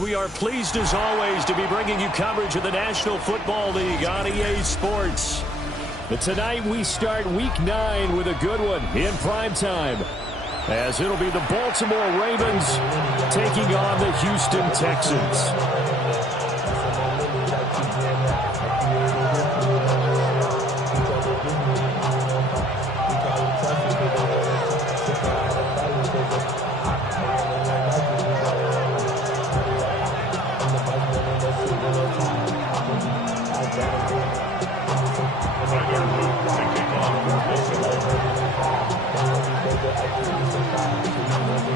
We are pleased as always to be bringing you coverage of the National Football League on EA Sports. But tonight we start Week 9 with a good one in primetime, as it'll be the Baltimore Ravens taking on the Houston Texans.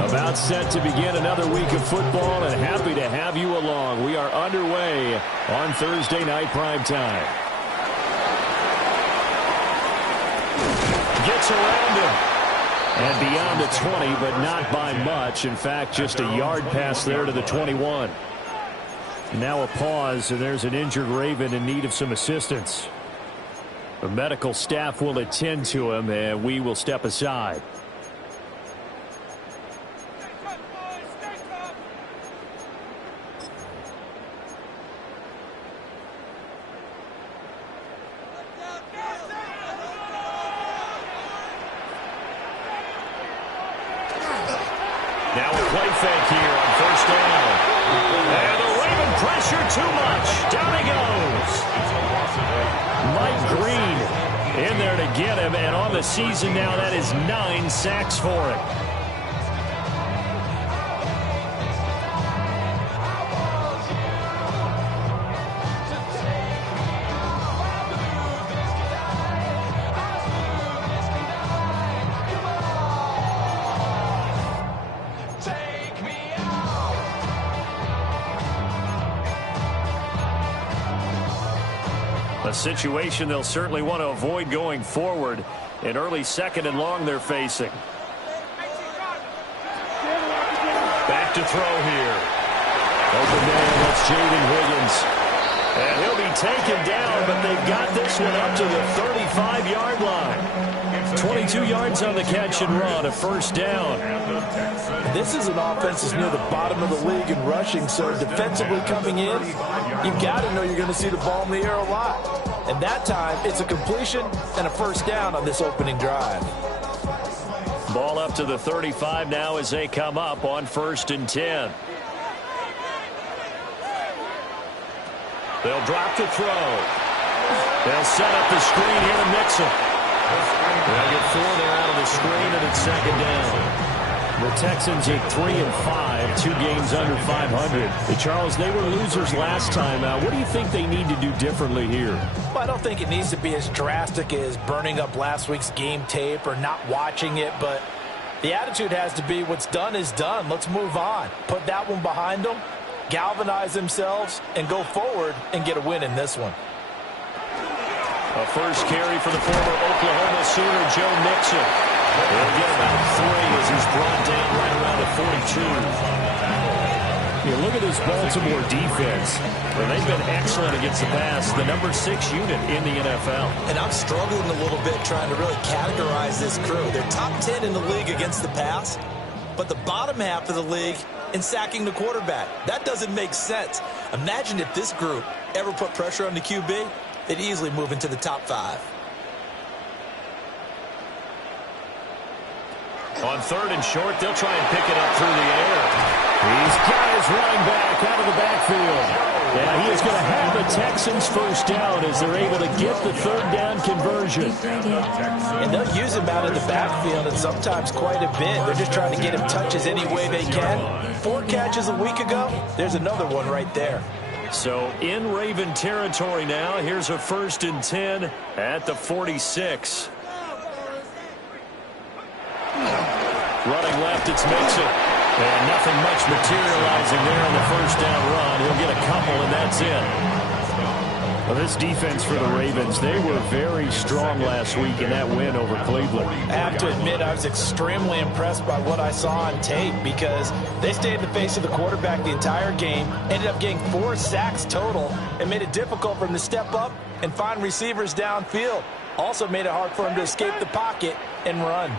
About set to begin another week of football, and happy to have you along. We are underway on Thursday night primetime. Gets around him. And beyond the 20, but not by much. In fact, just a yard pass there to the 21. Now a pause, and there's an injured Raven in need of some assistance. The medical staff will attend to him, and we will step aside. Now a play fake here on first down. And the Raven pressure too much. Down he goes. Mike Green in there to get him, and on the season now, that is 9 sacks for him. A situation they'll certainly want to avoid going forward. An early second and long they're facing. Back to throw here. Open man, that's Jaden Higgins. And he'll be taken down, but they've got this one up to the 35-yard line. 22 yards on the catch and run, a first down. This is an offense that's near the bottom of the league in rushing, so defensively coming in, you've got to know you're going to see the ball in the air a lot. And that time, it's a completion and a first down on this opening drive. Ball up to the 35 now as they come up on 1st and 10. They'll drop to throw. They'll set up the screen here to Mixon. They'll get 4 there out of the screen, and it's second down. The Texans at 3-5, 2 games under 500. Hey, Charles, they were losers last time. What do you think they need to do differently here? Well, I don't think it needs to be as drastic as burning up last week's game tape or not watching it, but the attitude has to be what's done is done. Let's move on. Put that one behind them, galvanize themselves, and go forward and get a win in this one. A first carry for the former Oklahoma Sooner, Joe Mixon. He'll get about 3 as he's brought down right around the 42. Look at this Baltimore defense. Well, they've been excellent against the pass, the number 6 unit in the NFL. And I'm struggling a little bit trying to really categorize this crew. They're top 10 in the league against the pass, but the bottom half of the league in sacking the quarterback. That doesn't make sense. Imagine if this group ever put pressure on the QB, they'd easily move into the top 5. On 3rd and short, they'll try and pick it up through the air. He's got his running back out of the backfield. Yeah, he is going to have the Texans first down as they're able to get the 3rd down conversion. And they'll use him out of the backfield, and sometimes quite a bit. They're just trying to get him touches any way they can. 4 catches a week ago. There's another one right there. So in Raven territory now. Here's a 1st and 10 at the 46. Running left, it's Mixon. And nothing much materializing there on the first down run. He'll get a couple, and that's it. Well, this defense for the Ravens, they were very strong last week in that win over Cleveland. I have to admit, I was extremely impressed by what I saw on tape because they stayed in the face of the quarterback the entire game, ended up getting 4 sacks total, and made it difficult for him to step up and find receivers downfield. Also made it hard for him to escape the pocket and run.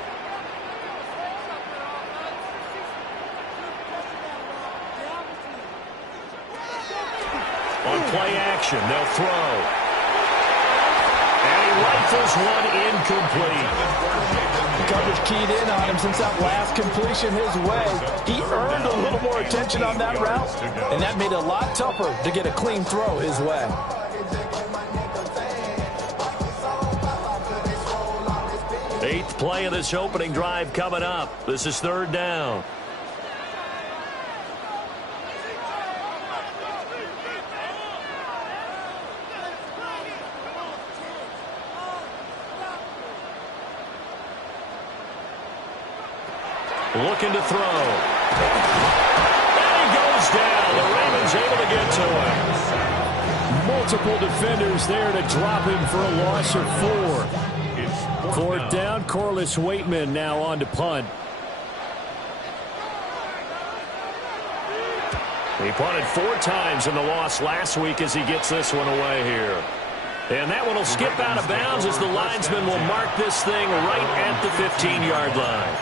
play action. They'll throw. And he rifles one incomplete. Coverage keyed in on him since that last completion his way. He earned a little more attention on that route, and that made it a lot tougher to get a clean throw his way. Eighth play of this opening drive coming up. This is third down. Looking to throw. And he goes down. The Ravens able to get to him. Multiple defenders there to drop him for a loss of 4. Fourth down, Corliss Waitman now on to punt. He punted 4 times in the loss last week as he gets this one away here. And that one will skip out of bounds as the linesman will mark this thing right at the 15-yard line.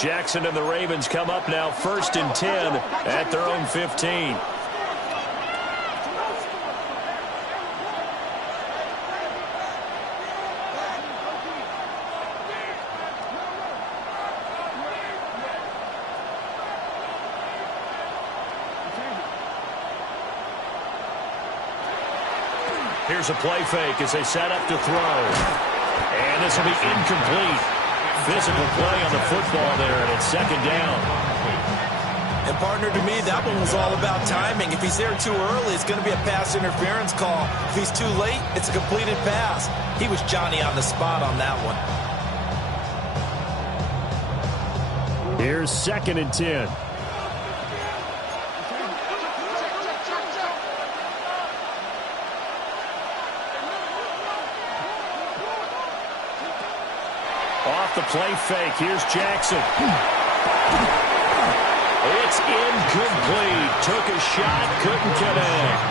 Jackson and the Ravens come up now 1st and 10 at their own 15. Here's a play fake as they set up to throw. And this will be incomplete. Physical play on the football there, and it's 2nd down. And, partner, to me, that one was all about timing. If he's there too early, it's going to be a pass interference call. If he's too late, it's a completed pass. He was Johnny on the spot on that one. Here's 2nd and 10. Off the play fake, here's Jackson. It's incomplete. Took a shot, couldn't connect.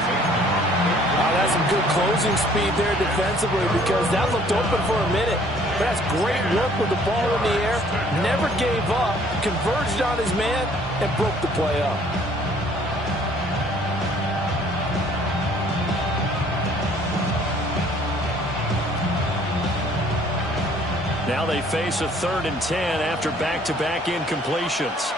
That's some good closing speed there defensively because that looked open for a minute. But that's great work with the ball in the air. Never gave up, converged on his man, and broke the play up. Now they face a 3rd and 10 after back-to-back incompletions.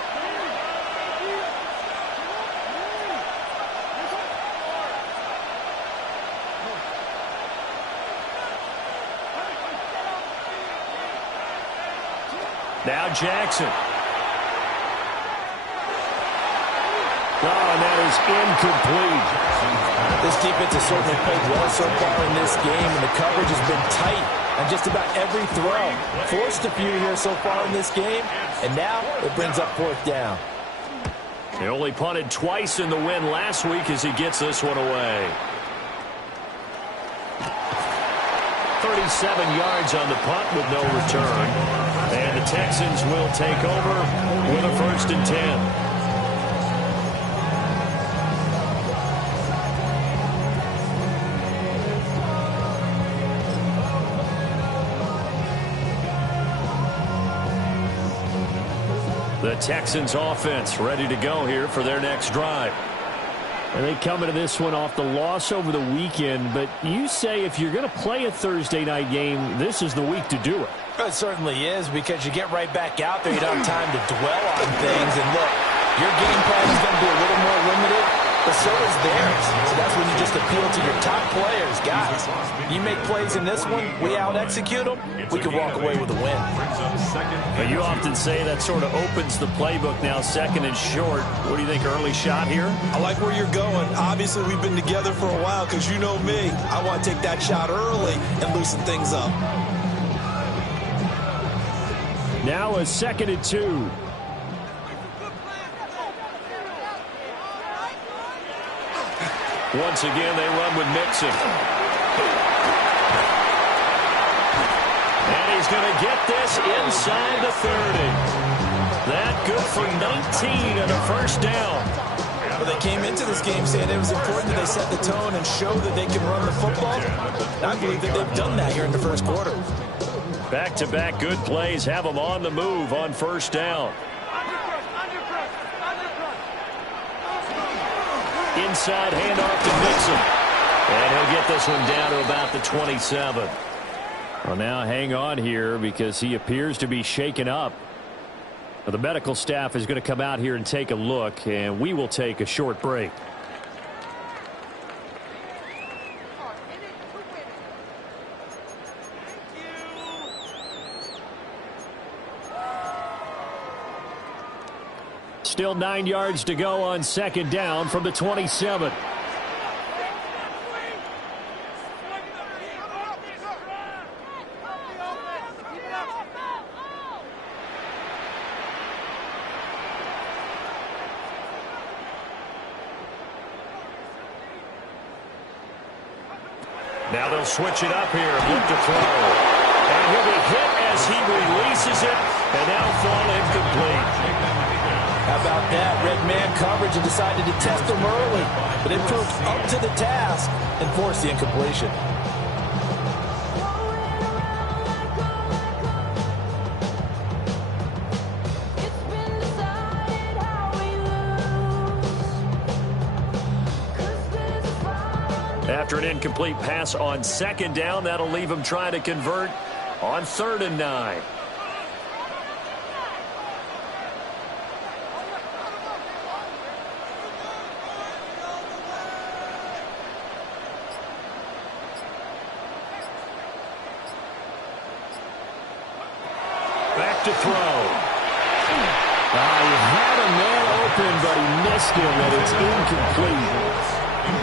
Now Jackson. Oh, and that is incomplete. This defense has certainly played well so far in this game, and the coverage has been tight on just about every throw. Forced a few here so far in this game, and now it brings up 4th down. He only punted twice in the win last week as he gets this one away. 37 yards on the punt with no return. And the Texans will take over with a 1st and 10. The Texans offense ready to go here for their next drive. And they come into this one off the loss over the weekend, but you say if you're going to play a Thursday night game, this is the week to do it. It certainly is because you get right back out there. You don't have time to dwell on things. And look, your game plan is going to be a little more limited, but so is theirs. So that's when you just appeal to your top players. Guys, you make plays in this one, we out-execute them, we can walk away with a win. But you often say that sort of opens the playbook now, 2nd and short. What do you think, early shot here? I like where you're going. Obviously, we've been together for a while because you know me. I want to take that shot early and loosen things up. Now a 2nd and 2. Once again, they run with Mixon. And he's going to get this inside the 30. That good for 19 and a 1st down. Well, they came into this game saying it was important that they set the tone and show that they can run the football. And I believe that they've done that here in the first quarter. Back-to-back good plays have them on the move on first down. Inside handoff to Mixon. And he'll get this one down to about the 27. Well, now hang on here because he appears to be shaken up. Well, the medical staff is going to come out here and take a look, and we will take a short break. Still 9 yards to go on second down from the 27. Now they'll switch it up here and look to throw. And he'll be hit as he releases it, and now fall incomplete. How about that? Red man coverage and decided to test him early, but it proved up to the task and forced the incompletion. After an incomplete pass on second down, that'll leave him trying to convert on 3rd and 9. Back to throw. He had a man open, but he missed him, and it's incomplete.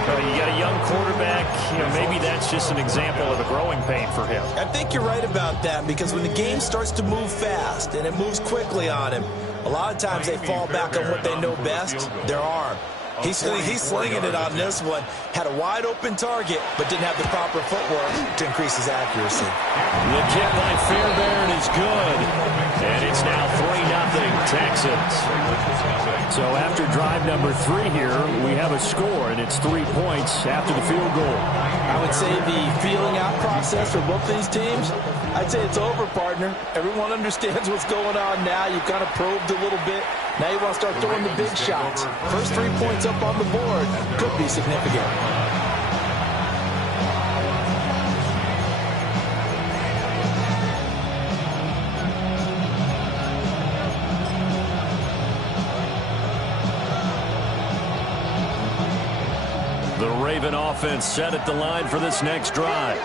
You got a young quarterback, maybe that's just an example of a growing pain for him. I think you're right about that, because when the game starts to move fast and it moves quickly on him, a lot of times they fall back on what they know best, their arm. He's slinging it on this one. Had a wide open target, but didn't have the proper footwork to increase his accuracy. The kick by Fairbairn is good. And it's now 3-0 Texans. So after drive number 3 here, we have a score, and it's 3 points after the field goal. I would say the feeling out process for both these teams, I'd say it's over, partner. Everyone understands what's going on now. You've kind of probed a little bit. Now you want to start throwing the big shots. First 3 points up on the board could be significant. The Raven offense set at the line for this next drive.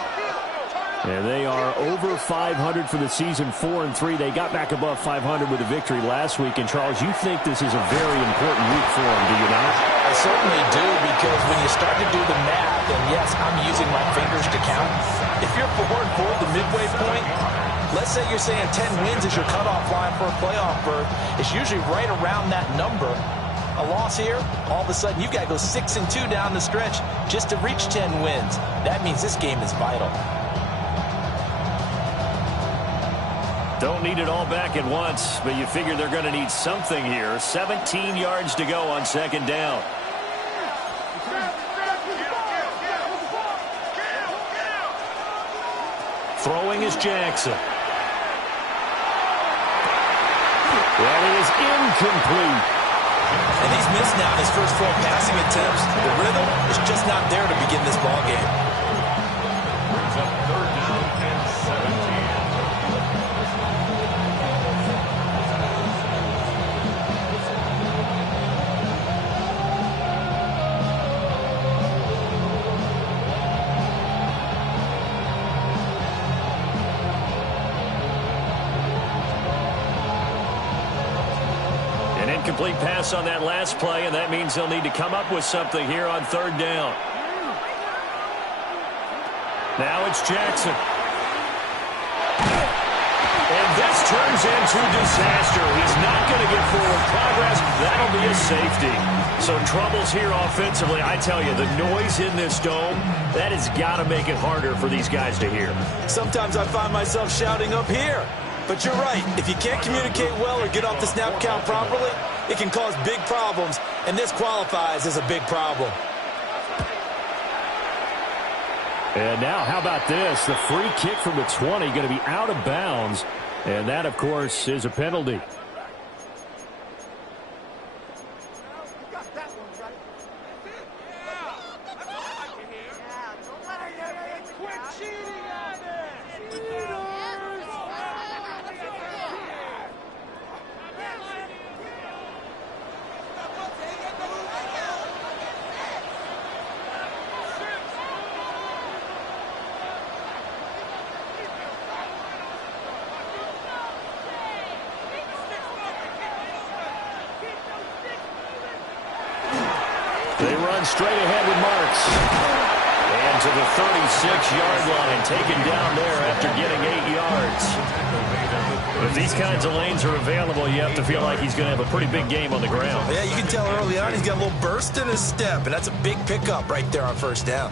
And they are over 500 for the season, 4-3. They got back above 500 with a victory last week. And, Charles, you think this is a very important week for them, do you not? I certainly do, because when you start to do the math, and yes, I'm using my fingers to count, if you're 4-4 the midway point, let's say you're saying 10 wins is your cutoff line for a playoff berth, it's usually right around that number. A loss here, all of a sudden you've got to go 6-2 down the stretch just to reach 10 wins. That means this game is vital. Don't need it all back at once, but you figure they're going to need something here. 17 yards to go on second down. Throwing is Jackson. That is incomplete. And he's missed now his first 4 passing attempts. The rhythm is just not there to begin this ball game. Incomplete pass on that last play, and that means they'll need to come up with something here on 3rd down. Now it's Jackson. And this turns into disaster. He's not going to get forward progress. That'll be a safety. So troubles here offensively. I tell you, the noise in this dome, that has got to make it harder for these guys to hear. Sometimes I find myself shouting up here. But you're right. If you can't communicate well or get off the snap count properly, it can cause big problems, and this qualifies as a big problem. And now, how about this? The free kick from the 20 going to be out of bounds. And that, of course, is a penalty. They run straight ahead with Marks. And to the 36-yard line, taken down there after getting 8 yards. If these kinds of lanes are available, you have to feel like he's going to have a pretty big game on the ground. Yeah, you can tell early on he's got a little burst in his step, and that's a big pickup right there on first down.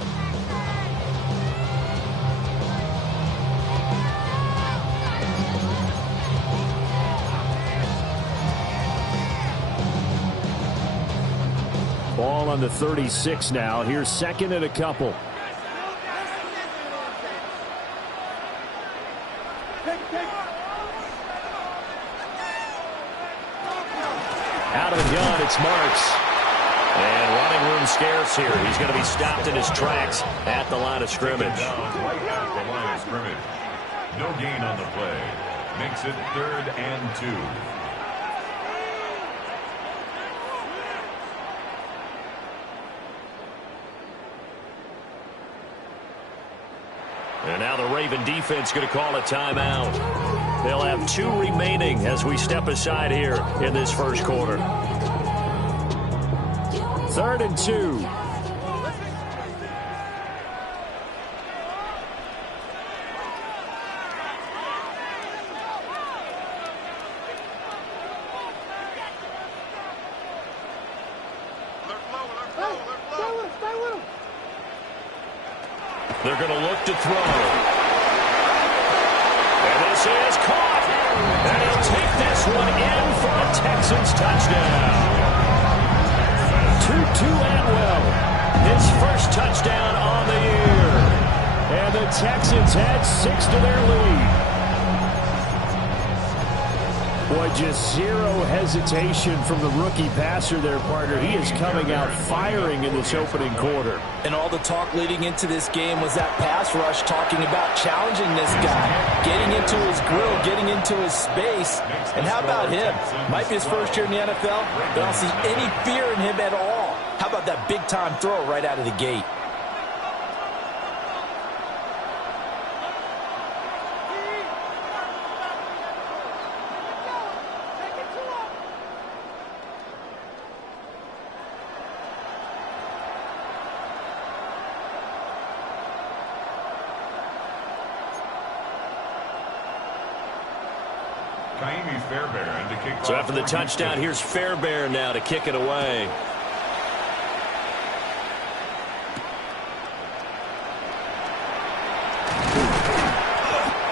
Ball on the 36 now. Here's second and a couple. Out of the gun, it's Marks. And running room scarce here. He's going to be stopped in his tracks at the line of scrimmage. Right at the line of scrimmage. No gain on the play. Makes it 3rd and 2. And now the Raven defense going to call a timeout. They'll have 2 remaining as we step aside here in this first quarter. 3rd and 2. They're going to look to throw. And this is caught. And he'll take this one in for a Texans touchdown. Tutu Atwell, his first touchdown on the year. And the Texans add 6 to their lead. Boy, just zero hesitation from the rookie passer there, partner. He is coming out firing in this opening quarter. And all the talk leading into this game was that pass rush, talking about challenging this guy, getting into his grill, getting into his space. And how about him? Might be his first year in the NFL, but I don't see any fear in him at all. How about that big-time throw right out of the gate? So after the touchdown, here's Fairbairn now to kick it away.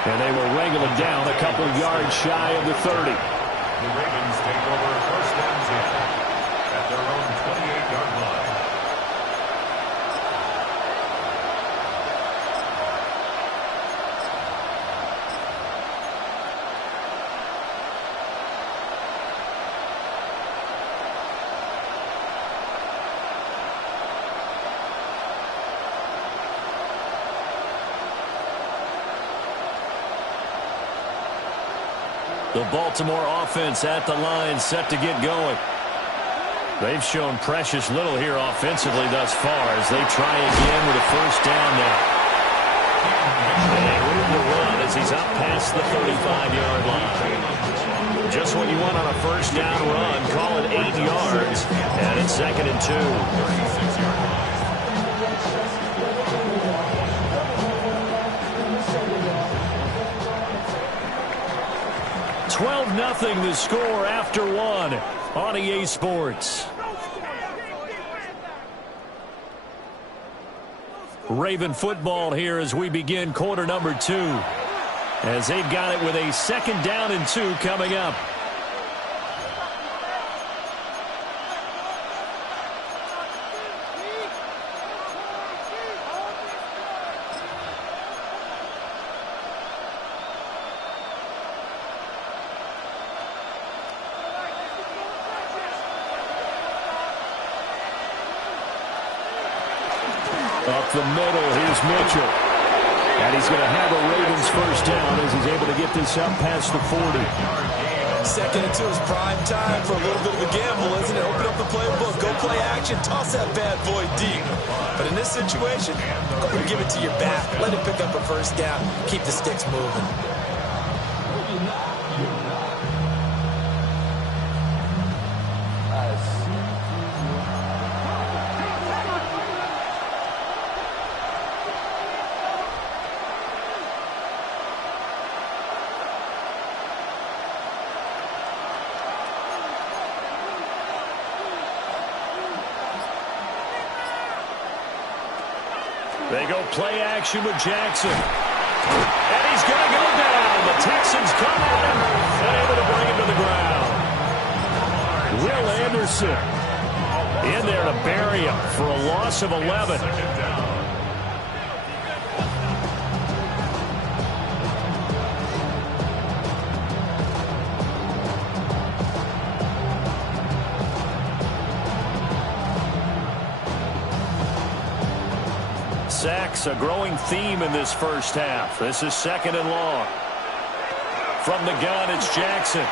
And they will wrangle it down a couple yards shy of the 30. The Ravens take over 1st and 10 at their own 28-yard line. The Baltimore offense at the line, set to get going. They've shown precious little here offensively thus far as they try again with a first down now. And room to run as he's up past the 35-yard line. Just what you want on a first down run. Call it 8 yards. And it's 2nd and 2. 36-yard line. 12-0 the score after 1 on EA Sports. Raven football here as we begin quarter number 2. As they've got it with a 2nd down and 2 coming up. Up the middle, here's Mitchell. And he's going to have a Ravens first down as he's able to get this up past the 40. Second and 2 is prime time for a little bit of a gamble, isn't it? Open up the playbook, go play action, toss that bad boy deep. But in this situation, go ahead and give it to your back. Let him pick up a first down. Keep the sticks moving. They go play action with Jackson. And he's going to go down. The Texans come at him and able to bring him to the ground. Will Anderson in there to bury him for a loss of 11. Sacks, a growing theme in this first half. This is second and long. From the gun, it's Jackson.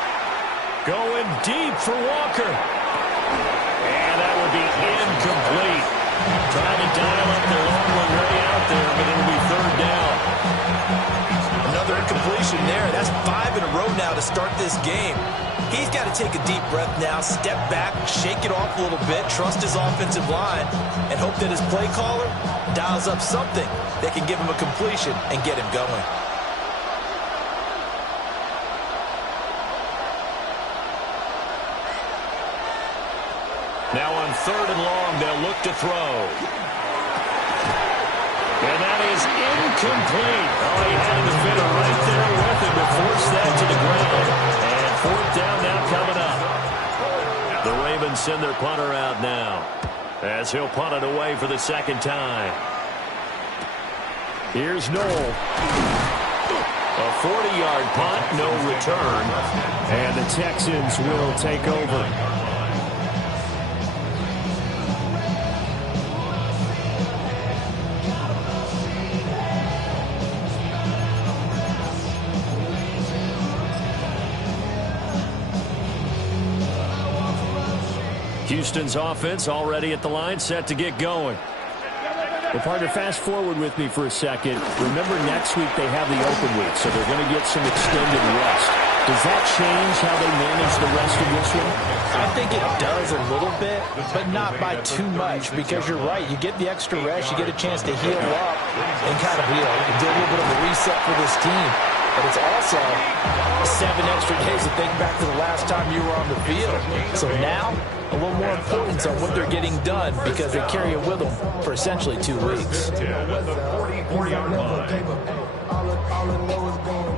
Going deep for Walker. And that would be incomplete. Trying to dial up the long one way out there, but it'll be third down. Another incompletion there. That's 5 in a row now to start this game. He's got to take a deep breath now, step back, shake it off a little bit, trust his offensive line, and hope that his play caller dials up something that can give him a completion and get him going. Now on third and long, they'll look to throw. And that is incomplete. Oh, he had the defender right there with him to force that to the ground. And fourth down now coming up. The Ravens send their punter out now as he'll punt it away for the second time. Here's Noel. A 40-yard punt, no return. And the Texans will take over. Houston's offense already at the line, set to get going. Well, partner, fast forward with me for a second. Remember, next week they have the open week, so they're going to get some extended rest. Does that change how they manage the rest of this one? I think it does a little bit, but not by too much, because you're right. You get the extra rest, you get a chance to heal up and kind of, do a little bit of a reset for this team. But it's also 7 extra days to think back to the last time you were on the field. So now, a little more importance on what they're getting done because they carry it with them for essentially 2 weeks.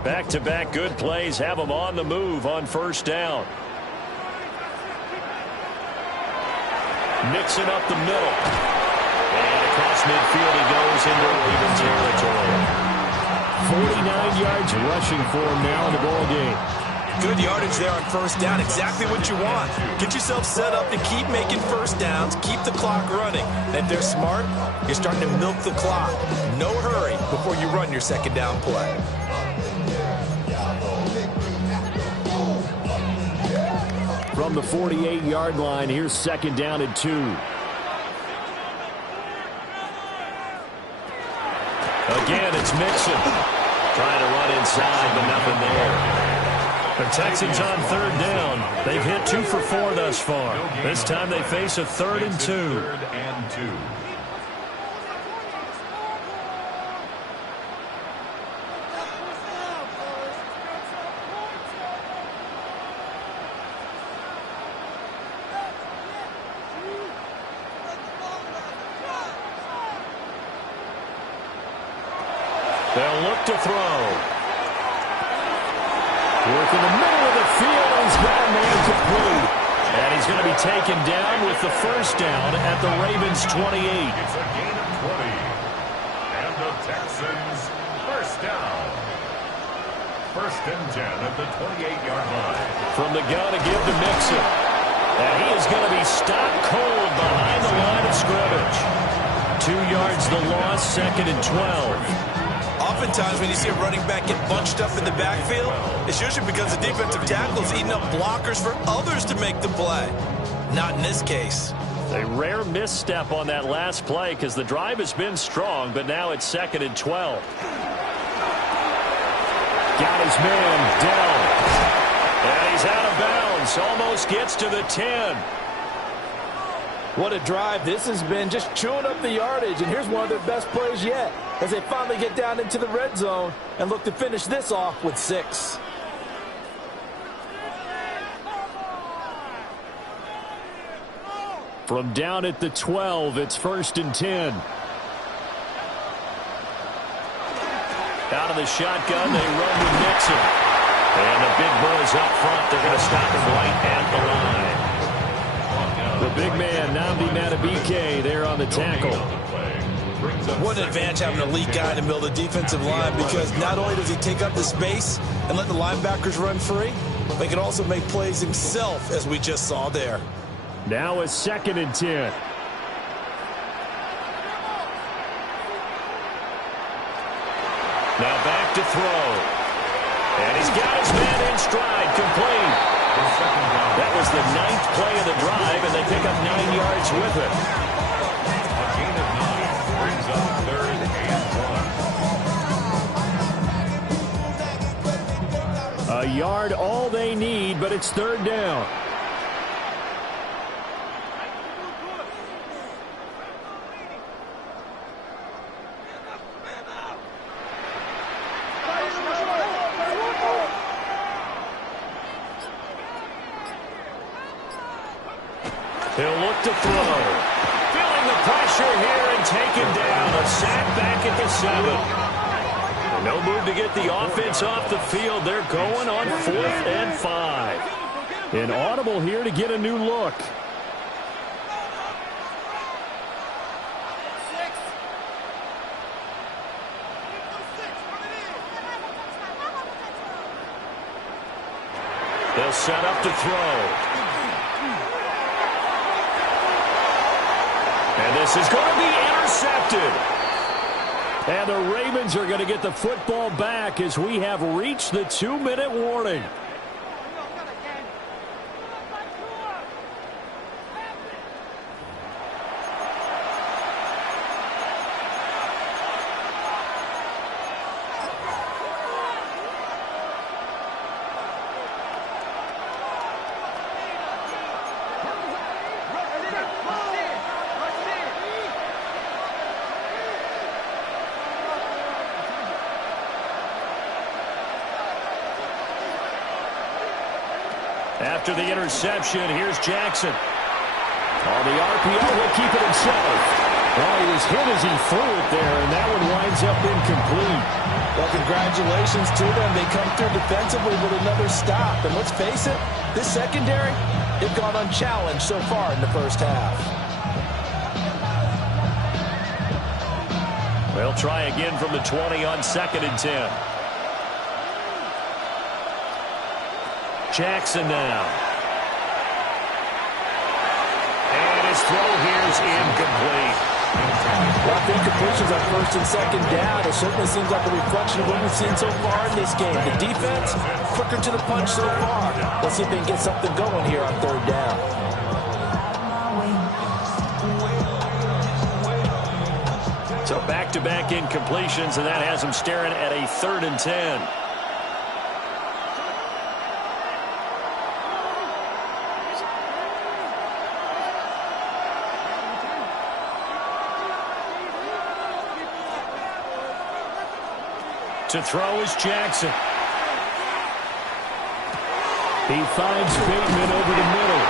Back-to-back good plays have them on the move on first down. Mixing up the middle. And across midfield he goes into Ravens territory. 49 yards rushing for him now in the ball game. Good yardage there on first down. Exactly what you want. Get yourself set up to keep making first downs, keep the clock running. And if they're smart, you're starting to milk the clock. No hurry before you run your second down play. From the 48-yard line, here's second down and 2. Again, it's Mixon. Trying to run inside, but nothing there. The Texans on third down. They've hit 2 for 4 thus far. This time they face a 3rd and 2. They'll look to throw. Work in the middle of the field. He's got a man complete. And he's going to be taken down with the first down at the Ravens' 28. It's a gain of 20. And the Texans first down. First and 10 at the 28-yard line. From the gun to give to Mixon. And he is going to be stopped cold behind the line of scrimmage. 2 2 yards the loss, 2nd and 12. Oftentimes when you see a running back get bunched up in the backfield, it's usually because the defensive tackle is eating up blockers for others to make the play. Not in this case. A rare misstep on that last play because the drive has been strong, but now it's 2nd and 12. Got his man, Dell. And he's out of bounds. Almost gets to the 10. What a drive this has been, just chewing up the yardage. And here's one of their best plays yet as they finally get down into the red zone and look to finish this off with 6. From down at the 12, it's 1st and 10. Out of the shotgun, they run with Nixon. And the big boys up front, they're going to stop him right at the line. The big man, Nnamdi Madubuike, there on the tackle. What an advantage having an elite guy in the middle of the defensive line, because not only does he take up the space and let the linebackers run free, but he can also make plays himself, as we just saw there. Now it's 2nd and 10. Now back to throw. And he's got his man in stride, complete. That was the 9th play of the drive, and they pick up 9 yards with it. A gain of 9 brings up 3rd and 1. A yard all they need, but it's 3rd down. He'll look to throw. Feeling the pressure here and taken down. A sack back at the 7. No move to get the offense off the field. They're going on 4th and 5. An audible here to get a new look. They'll set up to throw. And this is going to be intercepted. And the Ravens are going to get the football back as we have reached the 2-minute warning. After the interception, here's Jackson. On the RPO, he'll keep it himself. Well, he was hit as he threw it there, and that one winds up incomplete. Well, congratulations to them. They come through defensively with another stop. And let's face it, this secondary, they've gone unchallenged so far in the first half. They'll try again from the 20 on 2nd and 10. Jackson now. And his throw here is incomplete. Well, the incompletions on 1st and 2nd down. It certainly seems like a reflection of what we've seen so far in this game. The defense, quicker to the punch so far. Let's see if they can get something going here on 3rd down. So back-to-back incompletions, and that has them staring at a 3rd and 10. To throw is Jackson. He finds Bateman over the middle.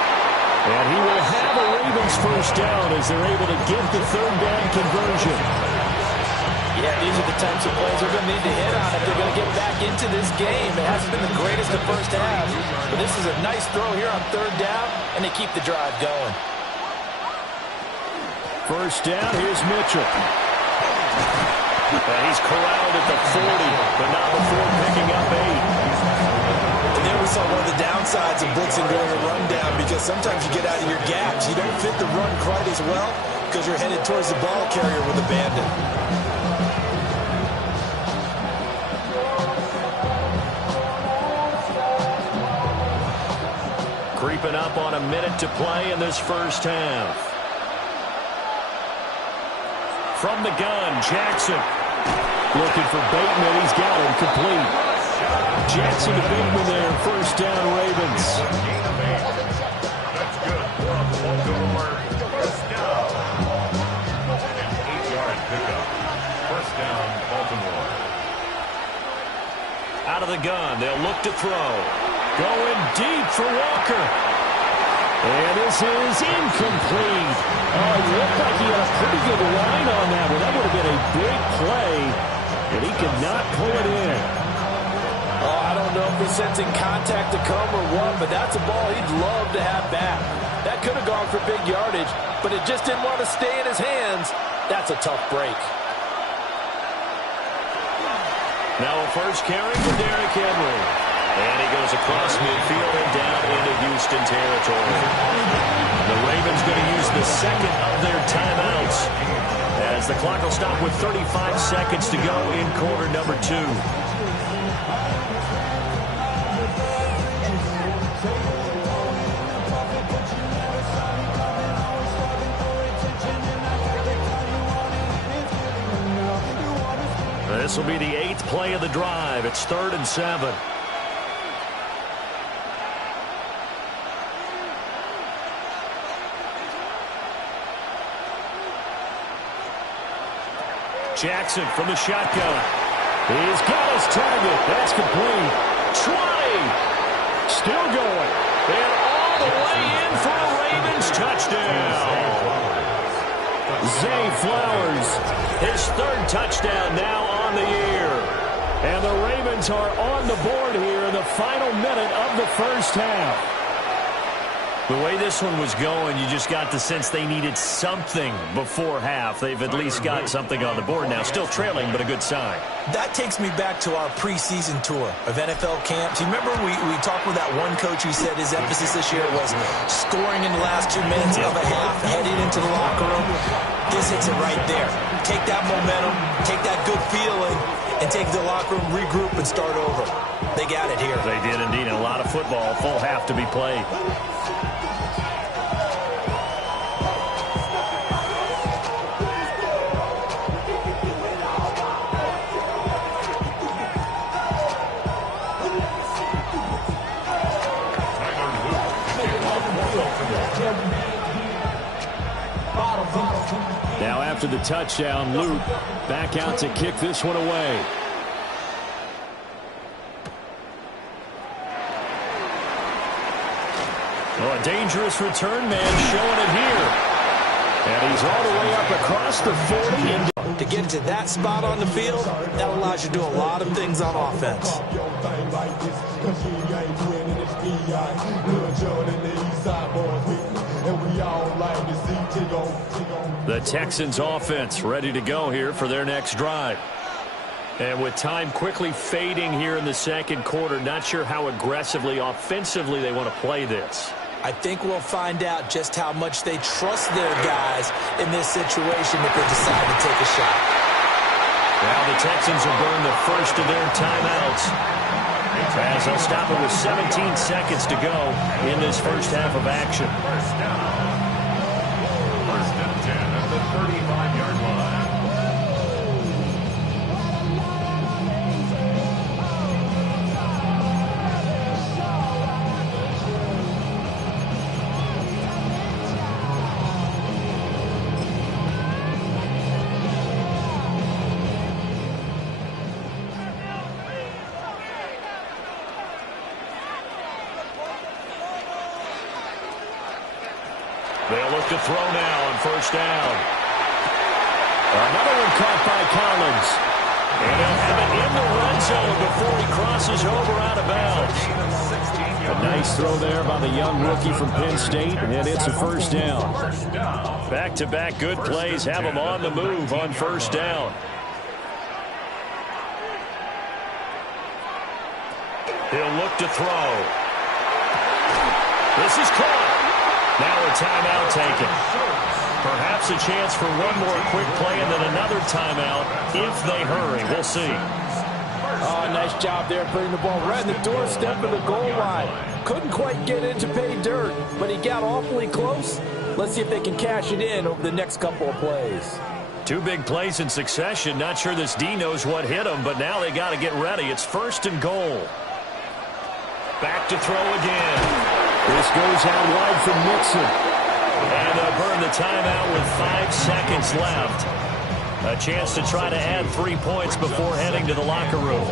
And he will have a Ravens first down as they're able to get the 3rd down conversion. Yeah, these are the types of plays they're going to need to hit on if they're going to get back into this game. It hasn't been the greatest the first half, but this is a nice throw here on 3rd down, and they keep the drive going. First down, here's Mitchell. And he's corralled at the 40, but not before picking up 8. And there we saw one of the downsides of blitzing during a rundown, because sometimes you get out of your gaps. You don't fit the run quite as well. because you're headed towards the ball carrier with abandon. Creeping up on a minute to play in this first half. From the gun, Jackson. Looking for Bateman. He's got him complete. Jackson to Bateman there. First down, Ravens. That's good. First down. An 8-yard pickup. First down, Baltimore. Out of the gun. They'll look to throw. Going deep for Walker. And this is incomplete. Oh, it looked like he had a pretty good line on that one. That would have been a big play, but he could not pull it in. Oh, I don't know if he's sensing contact to come or what, but that's a ball he'd love to have back. That could have gone for big yardage, but it just didn't want to stay in his hands. That's a tough break. Now a first carry for Derrick Henry. And he goes across midfield and down into Houston territory. The Ravens going to use the second of their timeouts as the clock will stop with 35 seconds to go in quarter number 2. This will be the 8th play of the drive. It's 3rd and 7. Jackson from the shotgun. He's got his target. That's complete. 20. Still going. And all the way in for a Ravens touchdown. Zay Flowers, his 3rd touchdown now on the year. And the Ravens are on the board here in the final minute of the first half. The way this one was going, you just got the sense they needed something before half. They've at least got something on the board now. Still trailing, but a good sign. That takes me back to our preseason tour of NFL camps. You remember we talked with that one coach who said his emphasis this year was scoring in the last 2 minutes of a half, heading into the locker room. This hits it right there. Take that momentum, take that good feeling, and take the locker room, regroup, and start over. They got it here. They did indeed. And a lot of football, full half to be played. Now after the touchdown, Luke back out to kick this one away. Oh, a dangerous return man showing it here. And he's all the way up across the 40. And to get to that spot on the field, that allows you to do a lot of things on offense. The Texans offense ready to go here for their next drive. And with time quickly fading here in the second quarter, not sure how aggressively, offensively they want to play this. I think we'll find out just how much they trust their guys in this situation if they decide to take a shot. Now the Texans will burn the first of their timeouts, as they'll stop it with 17 seconds to go in this first half of action. First and 10 at the 35-yard line. They'll look to throw now on first down. Another one caught by Collins. And he'll have it in the red zone before he crosses over out of bounds. A nice throw there by the young rookie from Penn State, and it's a first down. Back-to-back good plays have him on the move on first down. He'll look to throw. This is caught. Now a timeout taken. Perhaps a chance for one more quick play and then another timeout if they hurry. We'll see. Oh, nice job there putting the ball right in the doorstep of the goal line. Couldn't quite get in to pay dirt, but he got awfully close. Let's see if they can cash it in over the next couple of plays. 2 big plays in succession. Not sure this D knows what hit him, but now they got to get ready. It's 1st and goal. Back to throw again. This goes out wide from Mixon. And they'll burn the timeout with 5 seconds left. A chance to try to add 3 points before heading to the locker room.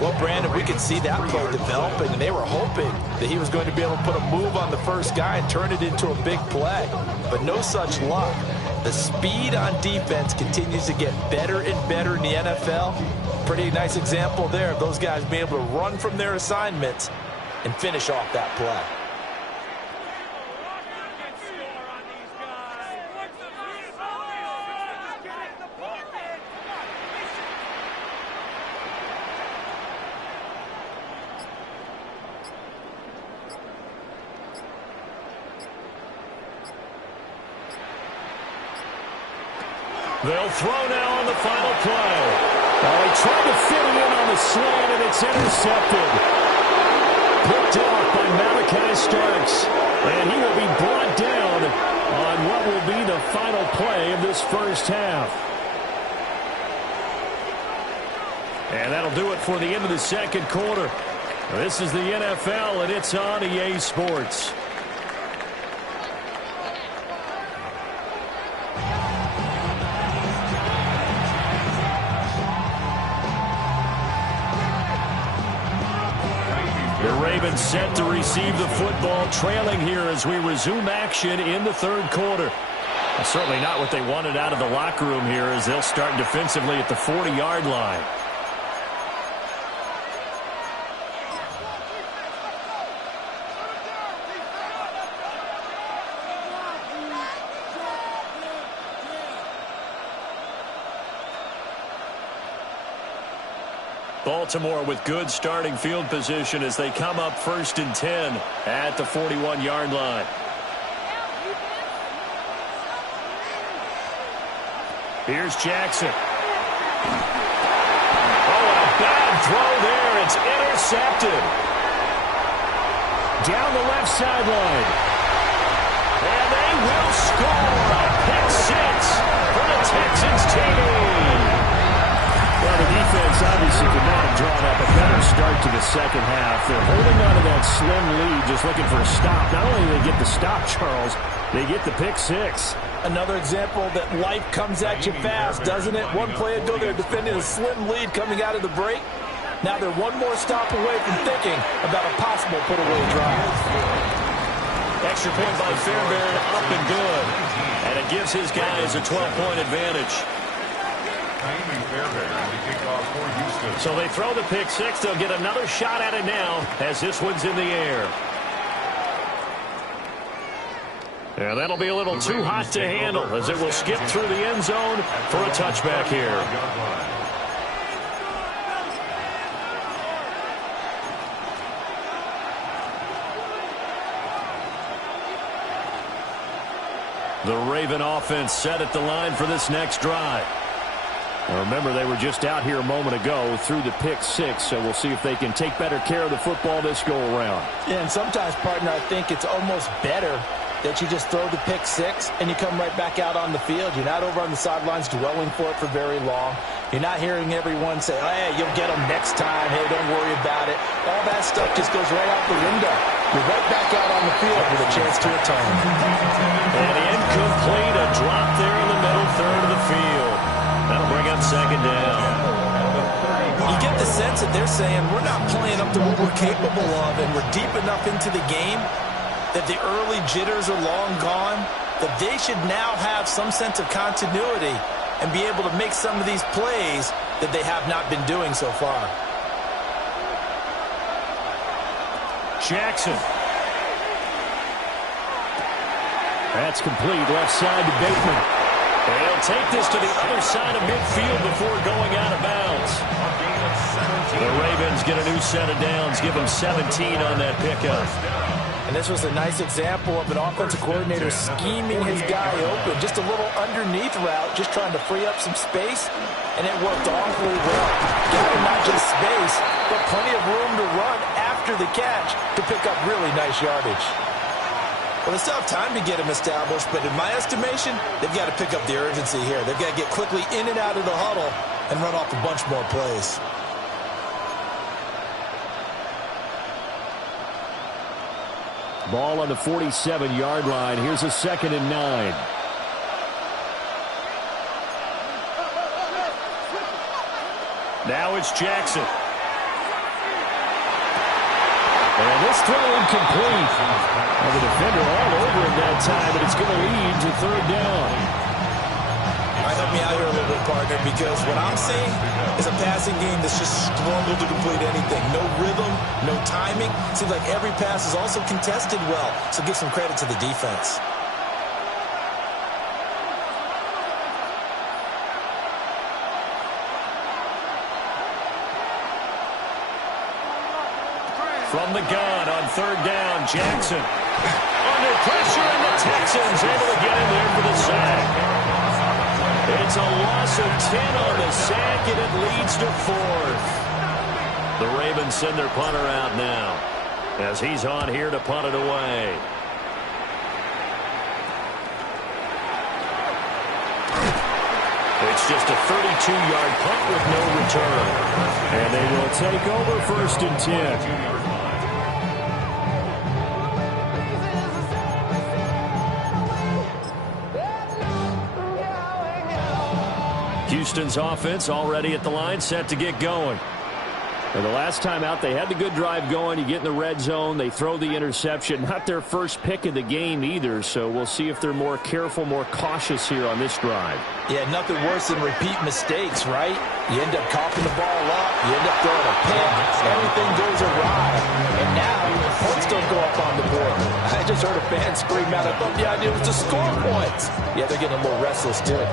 Well, Brandon, we could see that play developing, and they were hoping that he was going to be able to put a move on the first guy and turn it into a big play. But no such luck. The speed on defense continues to get better and better in the NFL. Pretty nice example there of those guys being able to run from their assignments and finish off that play. They'll throw now on the final play. He tried to fit it in on the slant, and it's intercepted. Picked off by Malachi Starks, and he will be brought down on what will be the final play of this first half. And that'll do it for the end of the second quarter. This is the NFL, and it's on EA Sports. The Ravens set to receive the football, trailing here as we resume action in the third quarter. Certainly not what they wanted out of the locker room here as they'll start defensively at the 40-yard line. Baltimore with good starting field position as they come up 1st and 10 at the 41-yard line. Here's Jackson. Oh, a bad throw there. It's intercepted. Down the left sideline. And they will score a pick 6 for the Texans team. Well, the defense obviously could not have drawn up a better start to the second half. They're holding on to that slim lead, just looking for a stop. Not only do they get the stop, Charles, they get the pick 6. Another example that life comes at you fast, doesn't it? One play ago, they're defending a slim lead coming out of the break. Now they're one more stop away from thinking about a possible put-away drive. Extra point by Fairbairn, up and good. And it gives his guys a 12-point advantage. So they throw the pick 6. They'll get another shot at it now as this one's in the air. And that'll be a little too hot to handle as it will skip through the end zone for a touchback here. The Raven offense set at the line for this next drive. Now remember, they were just out here a moment ago through the pick 6, so we'll see if they can take better care of the football this go-around. Yeah, and sometimes, partner, I think it's almost better that you just throw the pick 6 and you come right back out on the field. You're not over on the sidelines dwelling for it for very long. You're not hearing everyone say, hey, you'll get them next time. Hey, don't worry about it. All that stuff just goes right out the window. You're right back out on the field with a chance to atone. And incomplete, a drop there in the middle third of the field. That'll bring up second down. You get the sense that they're saying we're not playing up to what we're capable of, and we're deep enough into the game that the early jitters are long gone, that they should now have some sense of continuity and be able to make some of these plays that they have not been doing so far. Jackson. That's complete. Left side to Bateman. They'll take this to the other side of midfield before going out of bounds. The Ravens get a new set of downs, give them 17 on that pickup. And And this was a nice example of an offensive coordinator scheming his guy open. Just a little underneath route, just trying to free up some space, and it worked awfully well. Got him not just space, but plenty of room to run after the catch to pick up really nice yardage. Well, they still have time to get him established, but in my estimation, they've got to pick up the urgency here. They've got to get quickly in and out of the huddle and run off a bunch more plays. Ball on the 47-yard line. Here's a 2nd and 9. Now it's Jackson. And this throw incomplete. And the defender all over him that time, but it's going to lead to 3rd down. All right, help me out here a little bit, partner, because what I'm seeing is a passing game that's just struggled to complete anything. No rhythm, no timing. Seems like every pass is also contested well, so give some credit to the defense. From the gun on 3rd down, Jackson. Under pressure, and the Texans able to get in there for the sack. It's a loss of 10 on the sack, and it leads to 4th. The Ravens send their punter out now, as he's on here to punt it away. It's just a 32-yard punt with no return. And they will take over 1st and 10. Houston's offense already at the line, set to get going. And the last time out, they had the good drive going. You get in the red zone, they throw the interception. Not their first pick of the game either, so we'll see if they're more careful, more cautious here on this drive. Yeah, nothing worse than repeat mistakes, right? You end up coughing the ball up, you end up throwing a pick, everything goes awry. And now, points don't go up on the board. I just heard a fan scream out, I thought the idea was to score points. Yeah, they're getting a little restless, too.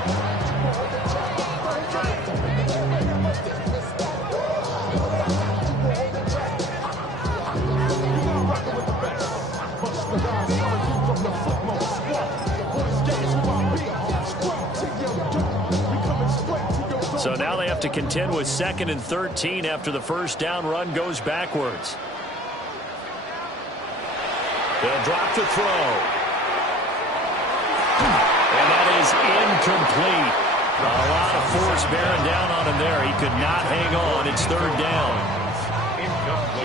So now they have to contend with 2nd and 13 after the first down run goes backwards. They'll drop the throw. And that is incomplete. A lot of force bearing down on him there. He could not hang on. It's 3rd down.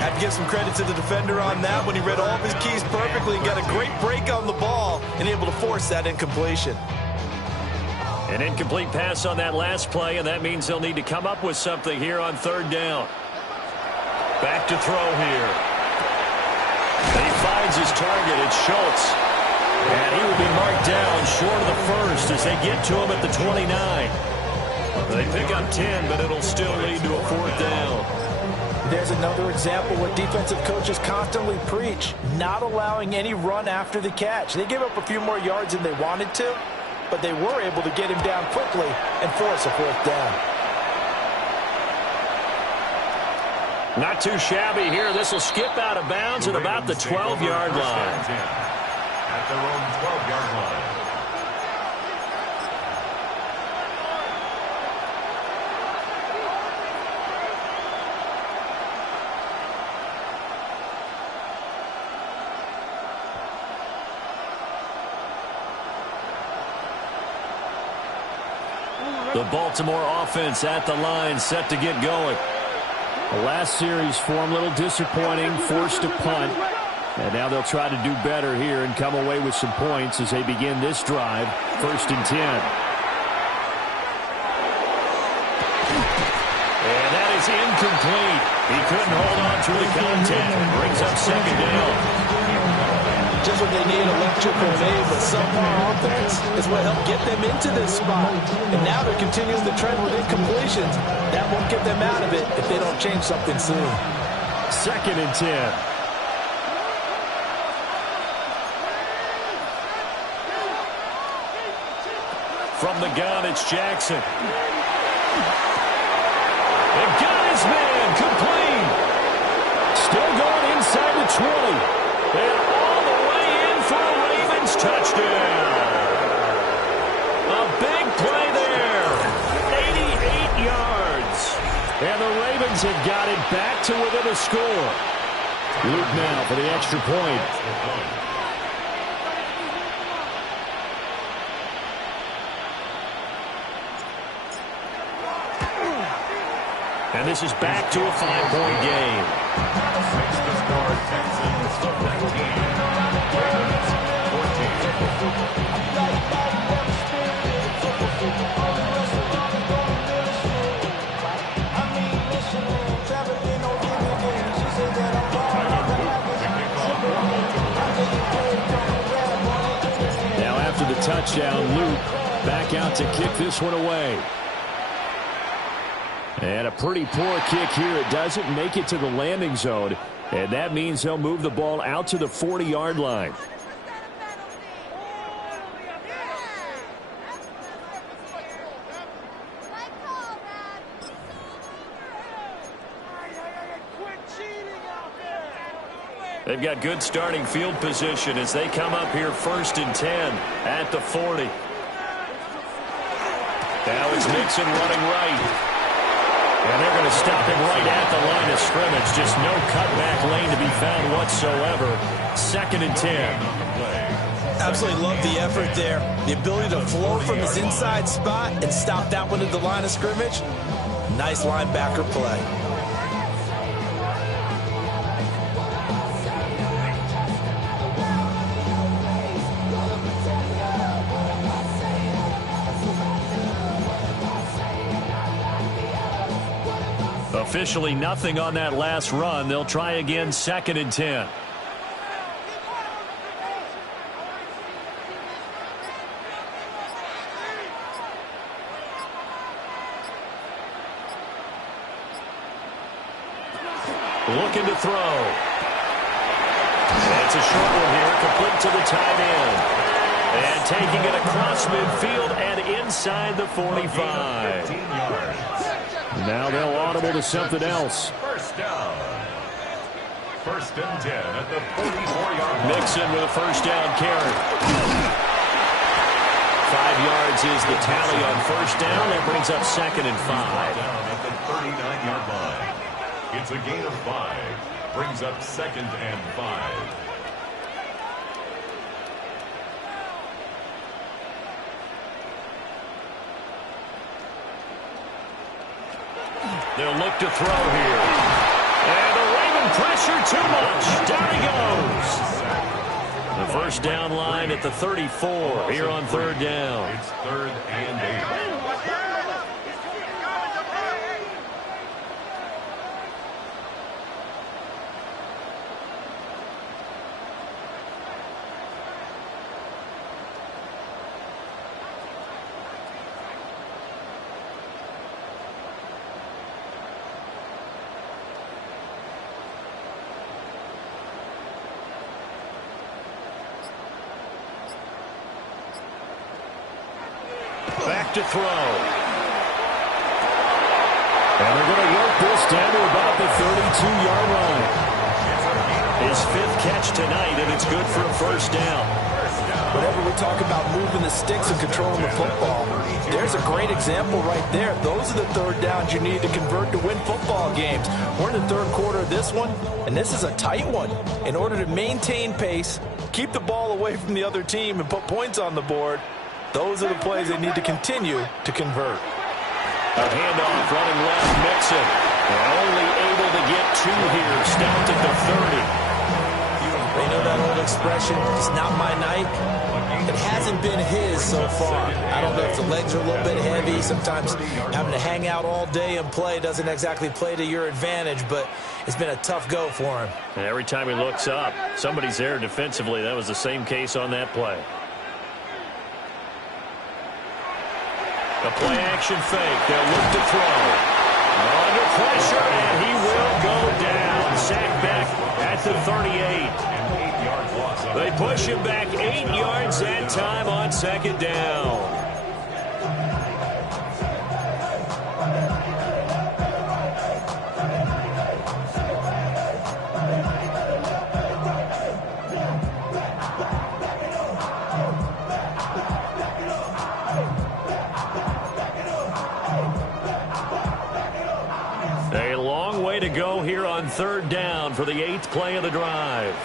Have to give some credit to the defender on that when he read all of his keys perfectly and got a great break on the ball and able to force that incompletion. An incomplete pass on that last play, and that means they'll need to come up with something here on 3rd down. Back to throw here. And he finds his target. It's Schultz. And he will be marked down short of the first as they get to him at the 29. They pick up 10, but it'll still lead to a 4th down. There's another example what defensive coaches constantly preach, not allowing any run after the catch. They gave up a few more yards than they wanted to, but they were able to get him down quickly and force a 4th down. Not too shabby here. This will skip out of bounds at about the 12-yard line. At their own 12-yard line. The Baltimore offense at the line, set to get going. The last series for them, a little disappointing, forced to punt. And now they'll try to do better here and come away with some points as they begin this drive, 1st and 10. And that is incomplete. He couldn't hold on through the contact. Brings up 2nd down. Just what they need, electrical aid, but subpar offense is what helped get them into this spot. And now they're continuing the trend with incompletions. That won't get them out of it if they don't change something soon. 2nd and 10. From the gun, it's Jackson. And got his man complete. Still going inside the 20. And all the have got it back to within a score. Luke now for the extra point. And this is back to a 5-point game. Makes the score Texans 19, Ravens 14. Now after the touchdown, Luke back out to kick this one away. And a pretty poor kick here. It doesn't make it to the landing zone. And that means they'll move the ball out to the 40-yard line. They've got good starting field position as they come up here 1st and 10 at the 40. Now it's Mixon running right. And they're going to stop him right at the line of scrimmage. Just no cutback lane to be found whatsoever. 2nd and 10. Absolutely love the effort there. The ability to flow from his inside spot and stop that one at the line of scrimmage. Nice linebacker play. Officially nothing on that last run. They'll try again 2nd and 10. Looking to throw. It's a short one here, complete to the tight end. And taking it across midfield and inside the 45. 15 yards. Now they'll audible to something else. First down. 1st and 10 at the 44-yard line. Mixon with a first down carry. 5 yards is the tally on first down. That brings up 2nd and 5. Down at the 39-yard line. It's a gain of 5. Brings up 2nd and 5. They'll look to throw here. And the Raven pressure too much. Down he goes. The first down line at the 34 here on 3rd down. It's 3rd and 8. Back to throw. And they're going to work this down to about the 32-yard line. His 5th catch tonight, and it's good for a first down. Whenever we talk about moving the sticks and controlling the football, there's a great example right there. Those are the 3rd downs you need to convert to win football games. We're in the 3rd quarter of this one, and this is a tight one. In order to maintain pace, keep the ball away from the other team, and put points on the board, those are the plays they need to continue to convert. A handoff running left, Mixon. And only able to get 2 here, stopped at the 30. They know that old expression, it's not my night. It hasn't been his so far. I don't know if the legs are a little bit heavy. Sometimes having to hang out all day and play doesn't exactly play to your advantage, but it's been a tough go for him. And every time he looks up, somebody's there defensively. That was the same case on that play. A play-action fake. They'll look to throw. Under pressure, and he will go down. Sacked back at the 38. They push him back 8 yards that time on 2nd down. third down for the 8th play of the drive.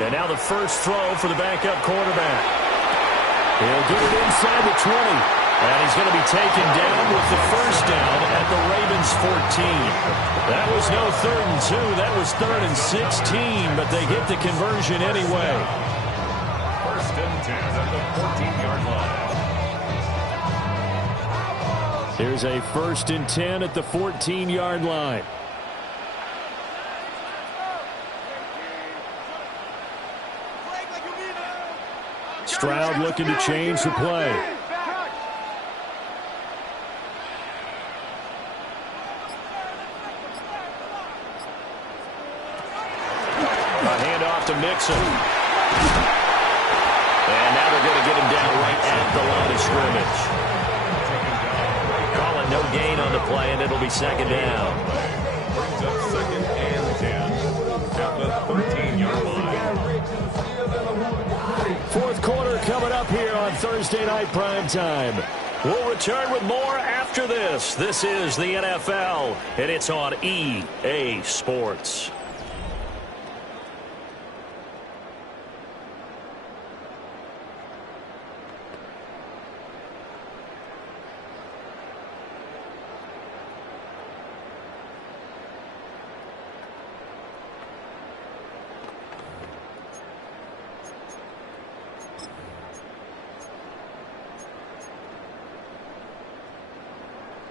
And now the first throw for the backup quarterback. He'll get it inside the 20. And he's going to be taken down with the first down at the Ravens' 14. That was no 3rd and 2. That was 3rd and 16, but they get the conversion anyway. First and 10 at the 14-yard line. Here's a 1st and 10 at the 14-yard line. Stroud looking to change the play. A handoff to Mixon. And now they're going to get him down right at the line of scrimmage. Call it no gain on the play, and it'll be 2nd down. Brings up 2nd and 10 at the 13-yard line. 4th quarter coming up here on Thursday Night Primetime. We'll return with more after this. This is the NFL, and it's on EA Sports.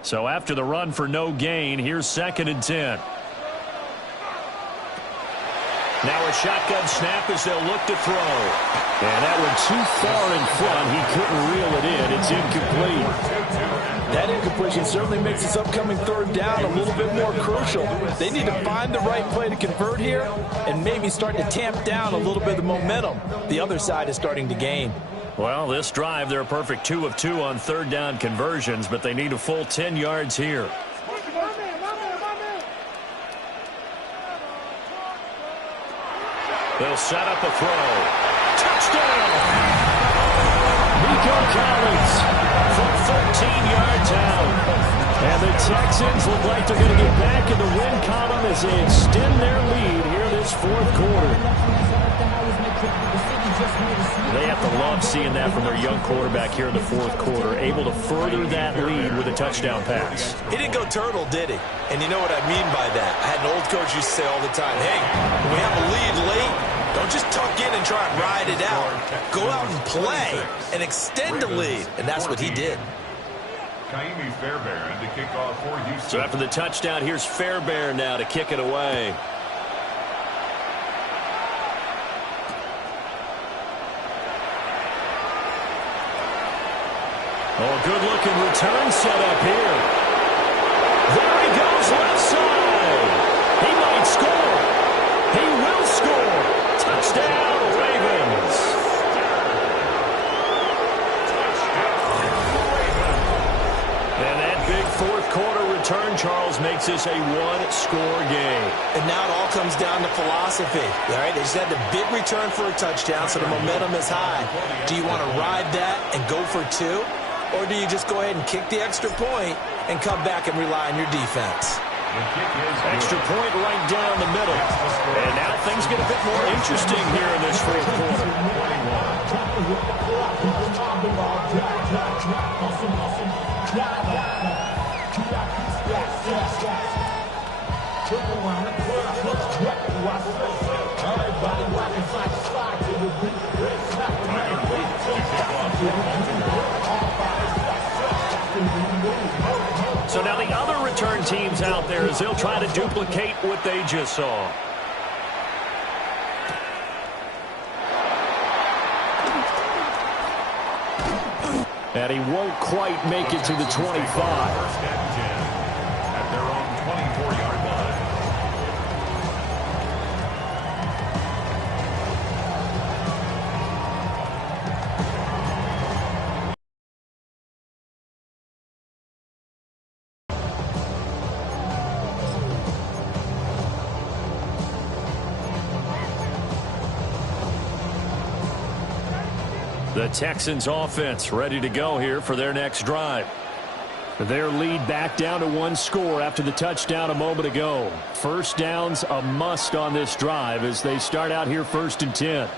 So after the run for no gain, here's 2nd and 10. Now a shotgun snap as they'll look to throw. And that one too far in front. He couldn't reel it in. It's incomplete. That incompletion certainly makes this upcoming 3rd down a little bit more crucial. They need to find the right play to convert here and maybe start to tamp down a little bit of the momentum the other side is starting to gain. Well, this drive, they're a perfect 2 of 2 on 3rd down conversions, but they need a full 10 yards here. They'll set up a throw. Touchdown! Nico Collins from 13 yards out. And the Texans look like they're going to get back in the win column as they extend their lead here this 4th quarter. They have to love seeing that from their young quarterback here in the 4th quarter, able to further that lead with a touchdown pass. He didn't go turtle, did he? And you know what I mean by that. I had an old coach used to say all the time, hey, when we have a lead late, don't just tuck in and try and ride it out. Go out and play and extend the lead. And that's what he did. Kaimi Fairbairn to kick off for Houston. So after the touchdown, here's Fairbairn now to kick it away. Oh, good-looking return set up here. There he goes, left side. He might score. He will score. Touchdown, Ravens. And that big 4th quarter return, Charles, makes this a 1-score game. And now it all comes down to philosophy. All right, they just had the big return for a touchdown, so the momentum is high. Do you want to ride that and go for 2? Or do you just go ahead and kick the extra point and come back and rely on your defense? Extra point right down the middle. And now things get a bit more interesting here in this 4th quarter. So now the other return teams out there as they'll try to duplicate what they just saw. And he won't quite make it to the 25. At their own 24-yard line. The Texans offense ready to go here for their next drive. Their lead back down to one score after the touchdown a moment ago. First down's a must on this drive as they start out here 1st and 10.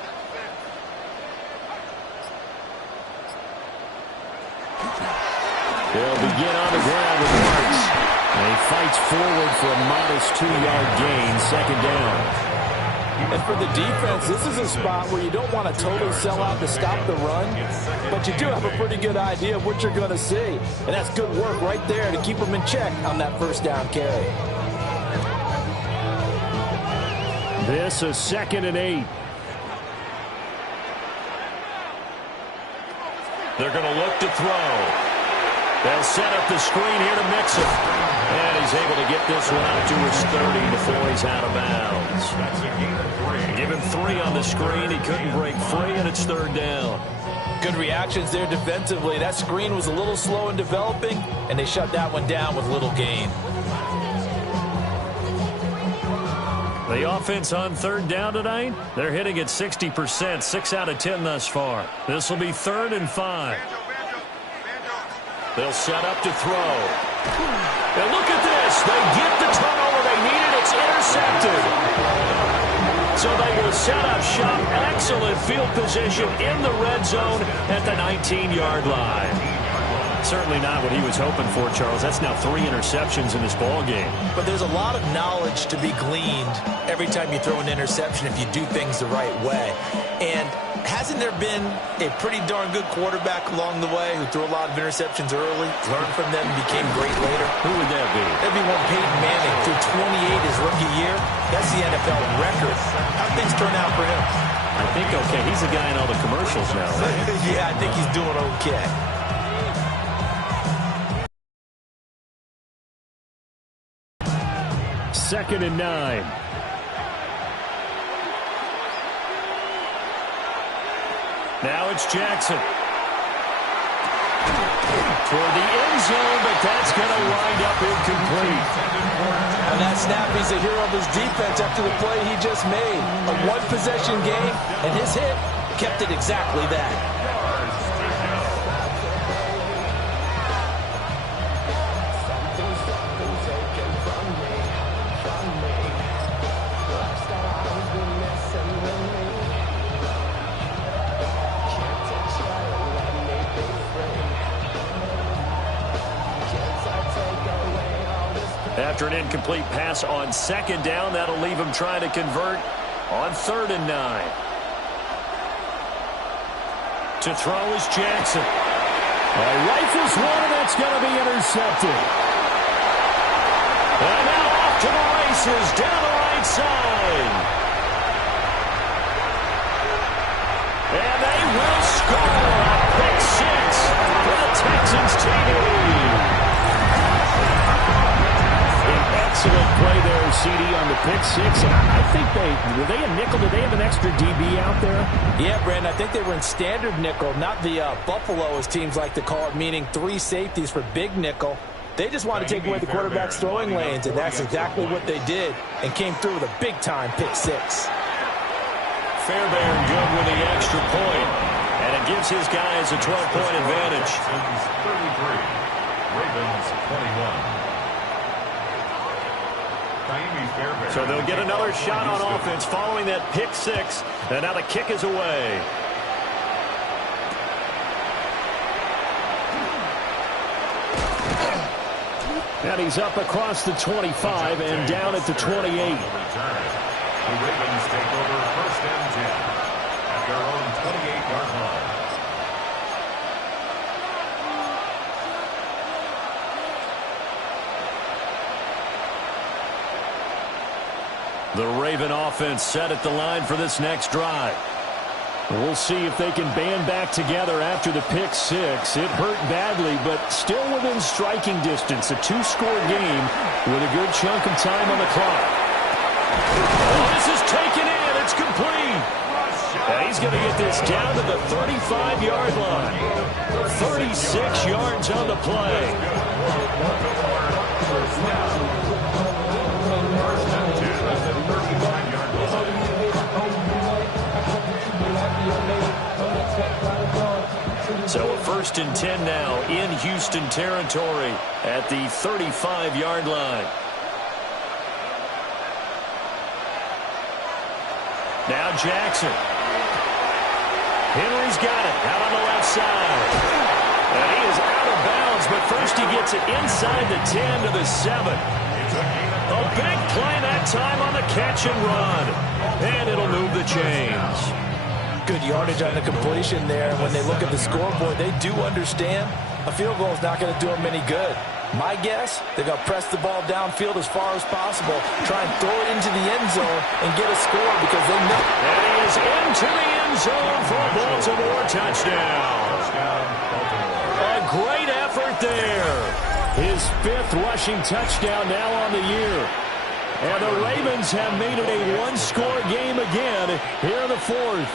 They'll begin on the ground with Marks. And he fights forward for a modest 2-yard gain, 2nd down. And for the defense, this is a spot where you don't want to totally sell out to stop the run, but you do have a pretty good idea of what you're going to see. And that's good work right there to keep them in check on that first down carry. This is 2nd and 8. They're going to look to throw. They'll set up the screen here to Mixon. And he's able to get this one out to his 30 before he's out of bounds. Give him 3 on the screen. He couldn't break free, and it's 3rd down. Good reactions there defensively. That screen was a little slow in developing, and they shut that one down with little gain. The offense on 3rd down tonight, they're hitting at 60%, 6 out of 10 thus far. This will be 3rd and 5. They'll set up to throw. And look at this. They get the turnover they needed. It's intercepted. So they will set up shop. Excellent field position in the red zone at the 19-yard line. Certainly not what he was hoping for, Charles. That's now 3 interceptions in this ball game. But there's a lot of knowledge to be gleaned every time you throw an interception if you do things the right way. And hasn't there been a pretty darn good quarterback along the way who threw a lot of interceptions early, learned from them, and became great later? Who would that be? That'd be one Peyton Manning, threw 28 his rookie year. That's the NFL record. How'd things turn out for him? I think okay. He's the guy in all the commercials now, right? Yeah, I think he's doing okay. Second and 9. Now it's Jackson. Toward the end zone, but that's going to wind up incomplete. On that snap, he's a hero of his defense after the play he just made. A one-possession game, and his hit kept it exactly that. After an incomplete pass on 2nd down, that'll leave him trying to convert on 3rd and 9. To throw is Jackson. Rifles one, and that's going to be intercepted. And now off to the races down the right side. And they will score a pick 6 for the Texans TD. Excellent play there, CD, on the pick 6. And I think were they a nickel? Did they have an extra DB out there? Yeah, Brandon, I think they were in standard nickel, not the Buffalo, as teams like to call it, meaning 3 safeties for big nickel. They just want to take away the quarterback's throwing lanes, and that's exactly what they did, and came through with a big-time pick 6. Fairbairn good with the extra point, and it gives his guys a 12-point advantage. 33, Ravens 21. So they'll get another shot on offense following that pick 6, and now the kick is away. And he's up across the 25 and down at the 28. The Ravens take over 1st and 10 at their own 28-yard line. The Raven offense set at the line for this next drive. We'll see if they can band back together after the pick 6. It hurt badly, but still within striking distance. A 2-score game with a good chunk of time on the clock. Oh, this is taken in. It's complete. And he's going to get this down to the 35-yard line. 36 yards on the play. 1st and 10 now in Houston territory at the 35-yard line. Now Jackson. Henry's got it out on the left side. And he is out of bounds, but first he gets it inside the 10 to the 7. A big play that time on the catch and run. And it'll move the chains. Good yardage on the completion there. When they look at the scoreboard, they do understand a field goal is not going to do them any good. My guess, they're going to press the ball downfield as far as possible, try and throw it into the end zone and get a score because they know. And he is into the end zone for a Baltimore touchdown. A great effort there. His 5th rushing touchdown now on the year. And the Ravens have made it a one-score game again here in the 4th.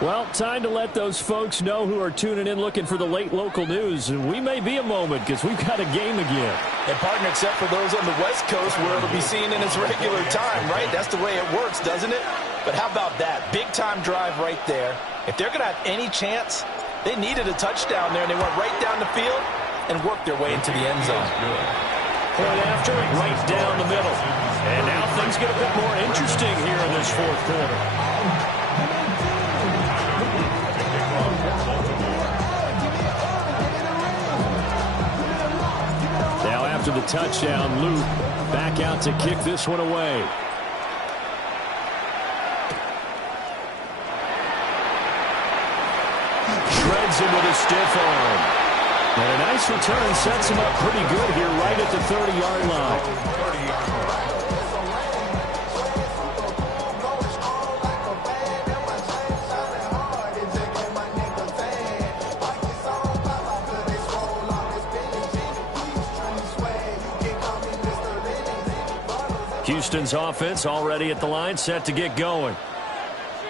Well, time to let those folks know who are tuning in looking for the late local news. And we may be a moment because we've got a game again. And, partner, except for those on the West Coast where it'll be seen in its regular time, right? That's the way it works, doesn't it? But how about that? Big-time drive right there. If they're going to have any chance, they needed a touchdown there, and they went right down the field and worked their way into the end zone. Point after it, right down the middle. And now things get a bit more interesting here in this 4th quarter. After the touchdown, Luke back out to kick this one away. Shreds him with a stiff arm. And a nice return sets him up pretty good here right at the 30-yard line. Houston's offense already at the line, set to get going.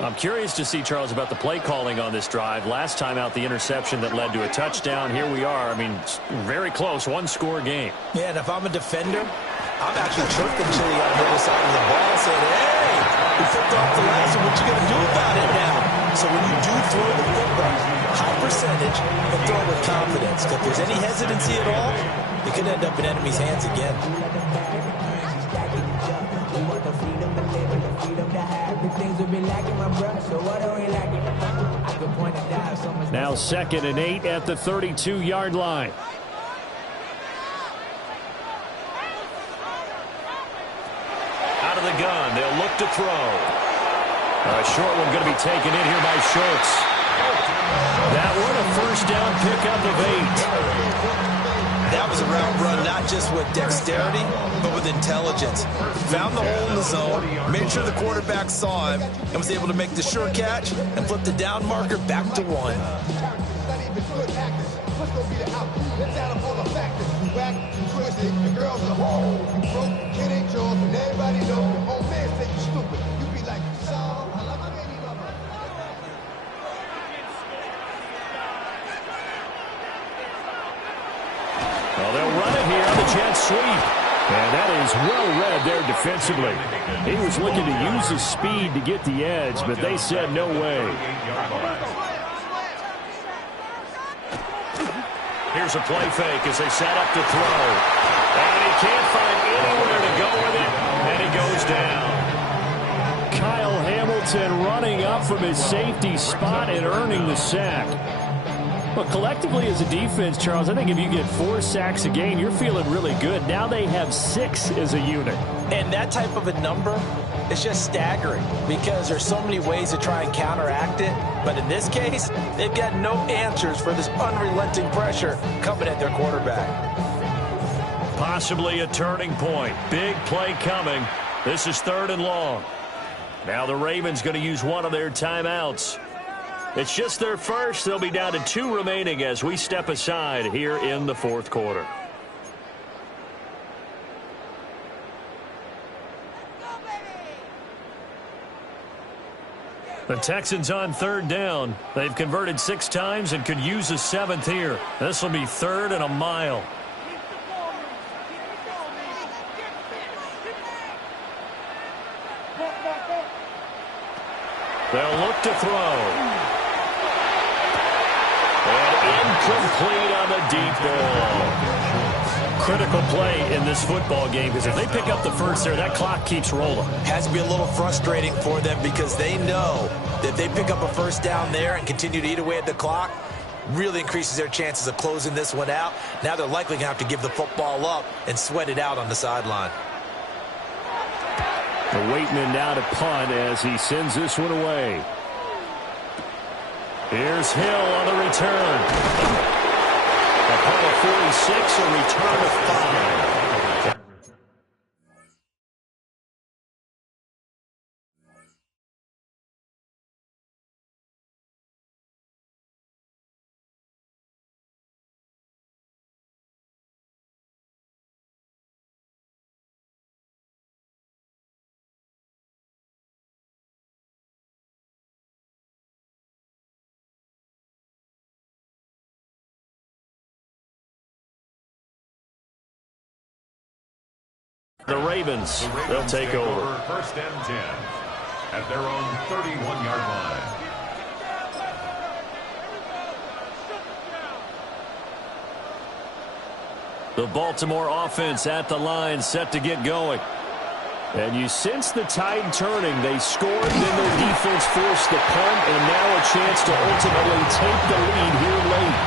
I'm curious to see, Charles, about the play calling on this drive. Last time out, the interception that led to a touchdown. Here we are. I mean, very close, one-score game. Yeah, and if I'm a defender, I'm actually chirping Chili on the other side of the ball, saying, hey, we flipped off the last one. What you going to do about it now? So when you do throw the football, high percentage, and throw it with confidence. If there's any hesitancy at all, it could end up in enemy's hands again. Now 2nd and 8 at the 32-yard line. Out of the gun, they'll look to throw. A short one going to be taken in here by Schultz. That one a 1st down pickup of 8. That was a route run not just with dexterity, but with intelligence. Found the hole in the zone, made sure the quarterback saw him, and was able to make the sure catch and flip the down marker back to 1. Well, they'll run it here on the jet sweep. And that is well read there defensively. He was looking to use his speed to get the edge, but they said no way. Here's a play fake as they set up to throw. And he can't find anywhere to go with it, and he goes down. Kyle Hamilton running up from his safety spot and earning the sack. But collectively as a defense, Charles, I think if you get 4 sacks a game, you're feeling really good. Now they have 6 as a unit. And that type of a number is just staggering because there's so many ways to try and counteract it. But in this case, they've got no answers for this unrelenting pressure coming at their quarterback. Possibly a turning point. Big play coming. This is 3rd and long. Now the Ravens going to use one of their timeouts. It's just their first. They'll be down to 2 remaining as we step aside here in the 4th quarter. The Texans on 3rd down. They've converted 6 times and could use a 7th here. This will be 3rd and a mile. They'll look to throw. Incomplete on the deep ball. Critical play in this football game, because if they pick up the first there, that clock keeps rolling. Has to be a little frustrating for them because they know that if they pick up a first down there and continue to eat away at the clock, really increases their chances of closing this one out. Now they're likely going to have to give the football up and sweat it out on the sideline. Waiting now to punt as he sends this one away. Here's Hill on the return. A punt of 46, a return of 5. The Ravens, they'll take over. First and 10 at their own 31-yard line. The Baltimore offense at the line, set to get going. And you sense the tide turning. They scored, then their defense forced the punt, and now a chance to ultimately take the lead here late.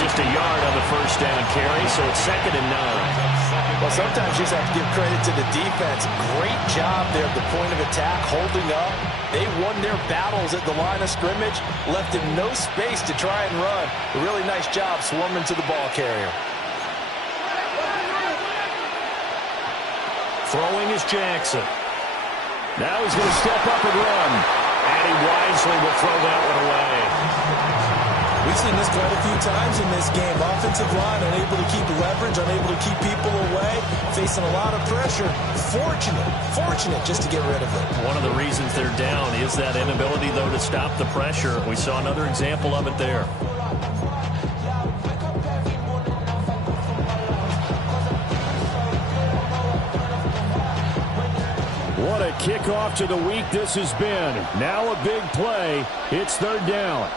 Just a yard on the first down carry, so it's 2nd and 9. Well, sometimes you just have to give credit to the defense. Great job there at the point of attack, holding up. They won their battles at the line of scrimmage, left him no space to try and run. A really nice job swarming to the ball carrier. Throwing is Jackson. Now he's going to step up and run. And he wisely will throw that one away. We've seen this quite a few times in this game. Offensive line unable to keep leverage, unable to keep people away, facing a lot of pressure. Fortunate just to get rid of it. One of the reasons they're down is that inability, though, to stop the pressure. We saw another example of it there. What a kickoff to the week this has been. Now a big play. It's 3rd down.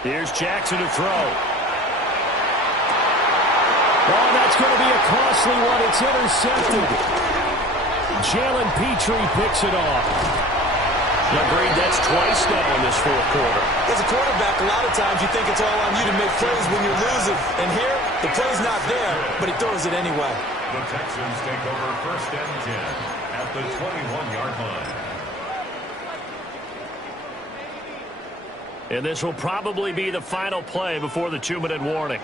Here's Jackson to throw. Oh, that's going to be a costly one. It's intercepted. Jalen Petrie picks it off. Agreed, that's twice now in this 4th quarter. As a quarterback, a lot of times you think it's all on you to make plays when you're losing. And here, the play's not there, but he throws it anyway. The Texans take over 1st and 10 at the 21-yard line. And this will probably be the final play before the 2-minute warning.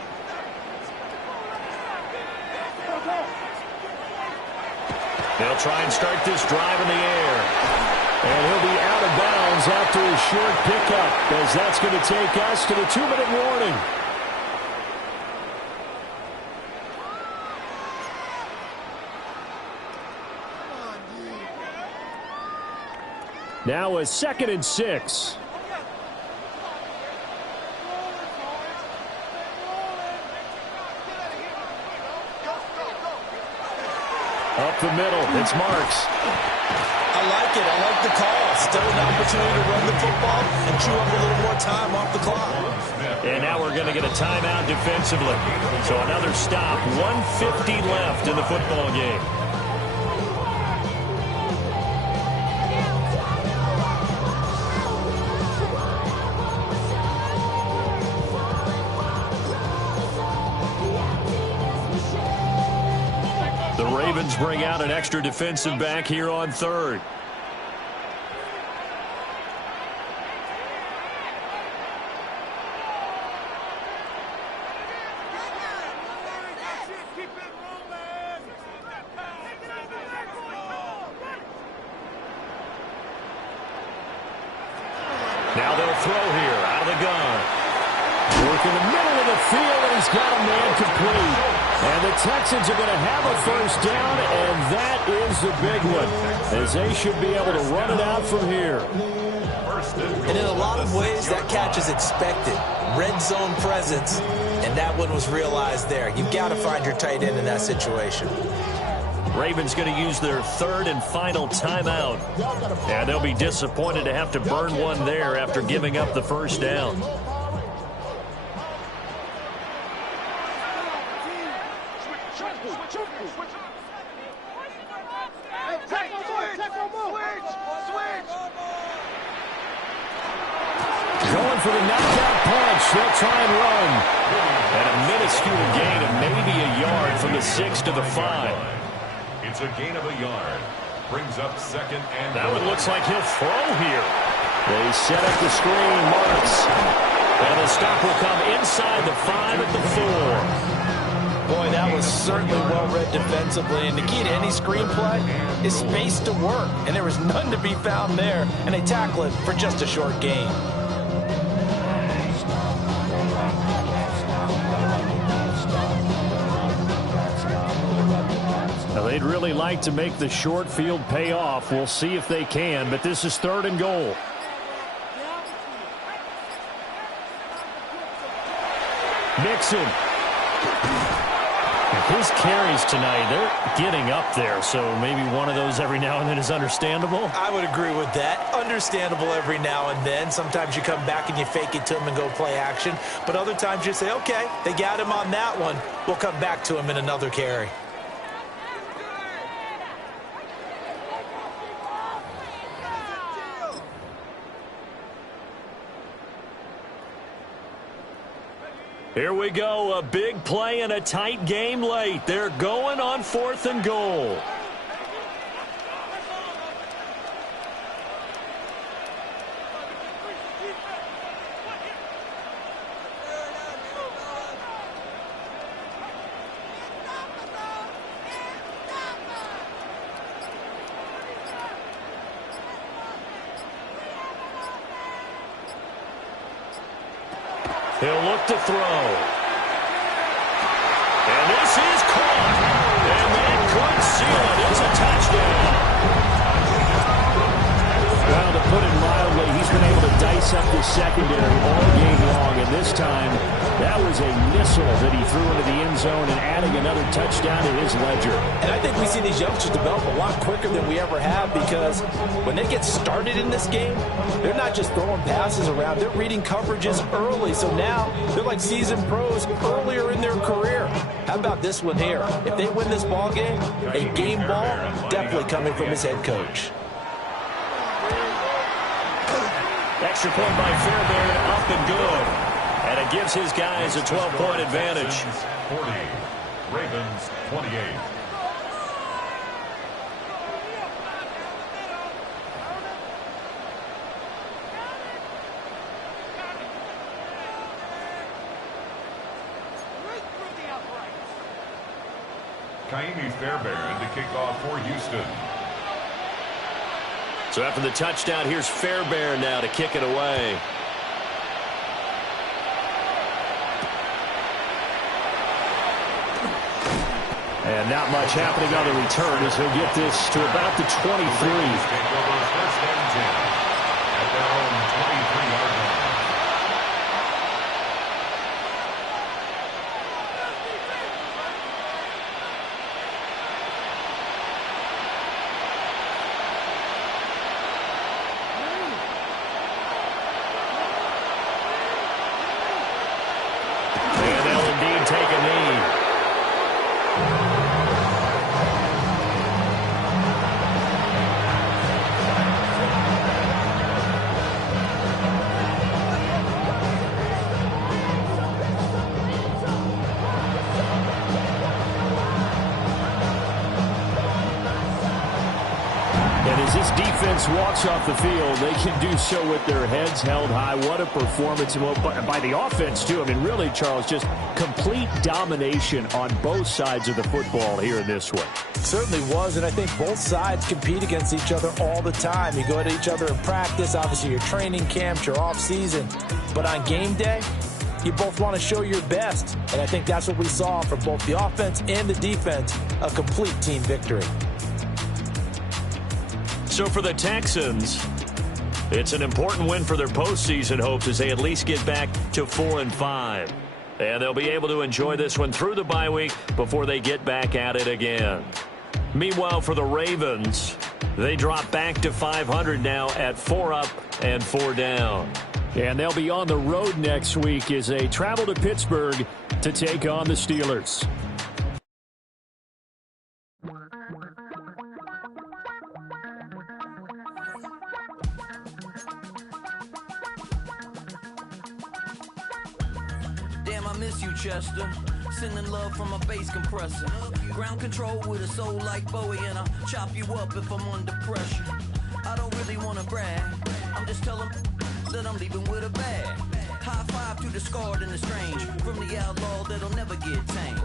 They'll try and start this drive in the air. And he'll be out of bounds after a short pickup, as that's going to take us to the 2-minute warning. Now a 2nd and 6. Up the middle, it's Marks. I like it. I like the call. Still an opportunity to run the football and chew up a little more time off the clock. And now we're going to get a timeout defensively. So another stop, 1:50 left in the football game. Ravens bring out an extra defensive back here on 3rd. Now they'll throw here out of the gun. Work in the middle of the field, and he's got a man complete. And the Texans are going to have a first down, and that is the big one, as they should be able to run it out from here. And in a lot of ways, that catch is expected. Red zone presence, and that one was realized there. You've got to find your tight end in that situation. Ravens going to use their third and final timeout. And they'll be disappointed to have to burn one there after giving up the first down. Going for the knockout punch. They'll try and run. And a minuscule gain of maybe a yard from the 6 to the 5. It's a gain of a yard. Brings up second and that one looks like he'll throw here. They set up the screen. Marks. And the stop will come inside the 5 at the 4. Boy, that was certainly well-read defensively. And the key to any screenplay is space to work. And there was none to be found there. And they tackle it for just a short gain. Now, they'd really like to make the short field pay off. We'll see if they can, but this is 3rd and goal. Mixon. His carries tonight, they're getting up there, so maybe one of those every now and then is understandable. I would agree with that. Understandable every now and then. Sometimes you come back and you fake it to him and go play action. But other times you say, okay, they got him on that one. We'll come back to him in another carry. Here we go, a big play and a tight game late. They're going on 4th and goal. He'll look to throw. And this is caught. And that could seal it. It's a touchdown. Well, to put it mildly, he's been able to dice up the secondary all game long. And this time, that was a missile that he threw into the end zone and adding another touchdown to his ledger. And I think we see these youngsters develop a lot quicker than we ever have, because when they get started in this game, they're not just throwing passes around. They're reading coverages early. So now they're like seasoned pros earlier in their career. How about this one here? If they win this ball game, a game ball definitely coming from his head coach. Extra point by Fairbairn, up and good. And it gives his guys a 12-point advantage. 40, Ravens 28. Kaimi Fairbairn to kick off for Houston. So after the touchdown, here's Fairbairn now to kick it away. And not much happening on the return as he'll get this to about the 23. Take over 1st and 10 at their own 23-yard line. And they'll indeed take a knee. As this defense walks off the field, they can do so with their heads held high. What a performance by the offense, too. I mean, really, Charles, just complete domination on both sides of the football here in this one. Certainly was, and I think both sides compete against each other all the time. You go at each other in practice, obviously your training camps, your off-season. But on game day, you both want to show your best. And I think that's what we saw from both the offense and the defense, a complete team victory. So for the Texans, it's an important win for their postseason hopes as they at least get back to 4-5. And they'll be able to enjoy this one through the bye week before they get back at it again. Meanwhile, for the Ravens, they drop back to 500 now at 4 up and 4 down. And they'll be on the road next week as they travel to Pittsburgh to take on the Steelers. Damn, I miss you, Chester. Sending love from a bass compressor. Ground control with a soul like Bowie, and I'll chop you up if I'm under pressure. I don't really want to brag. I'm just telling that I'm leaving with a bag. High five to the scarred and the strange. From the outlaw that'll never get tamed.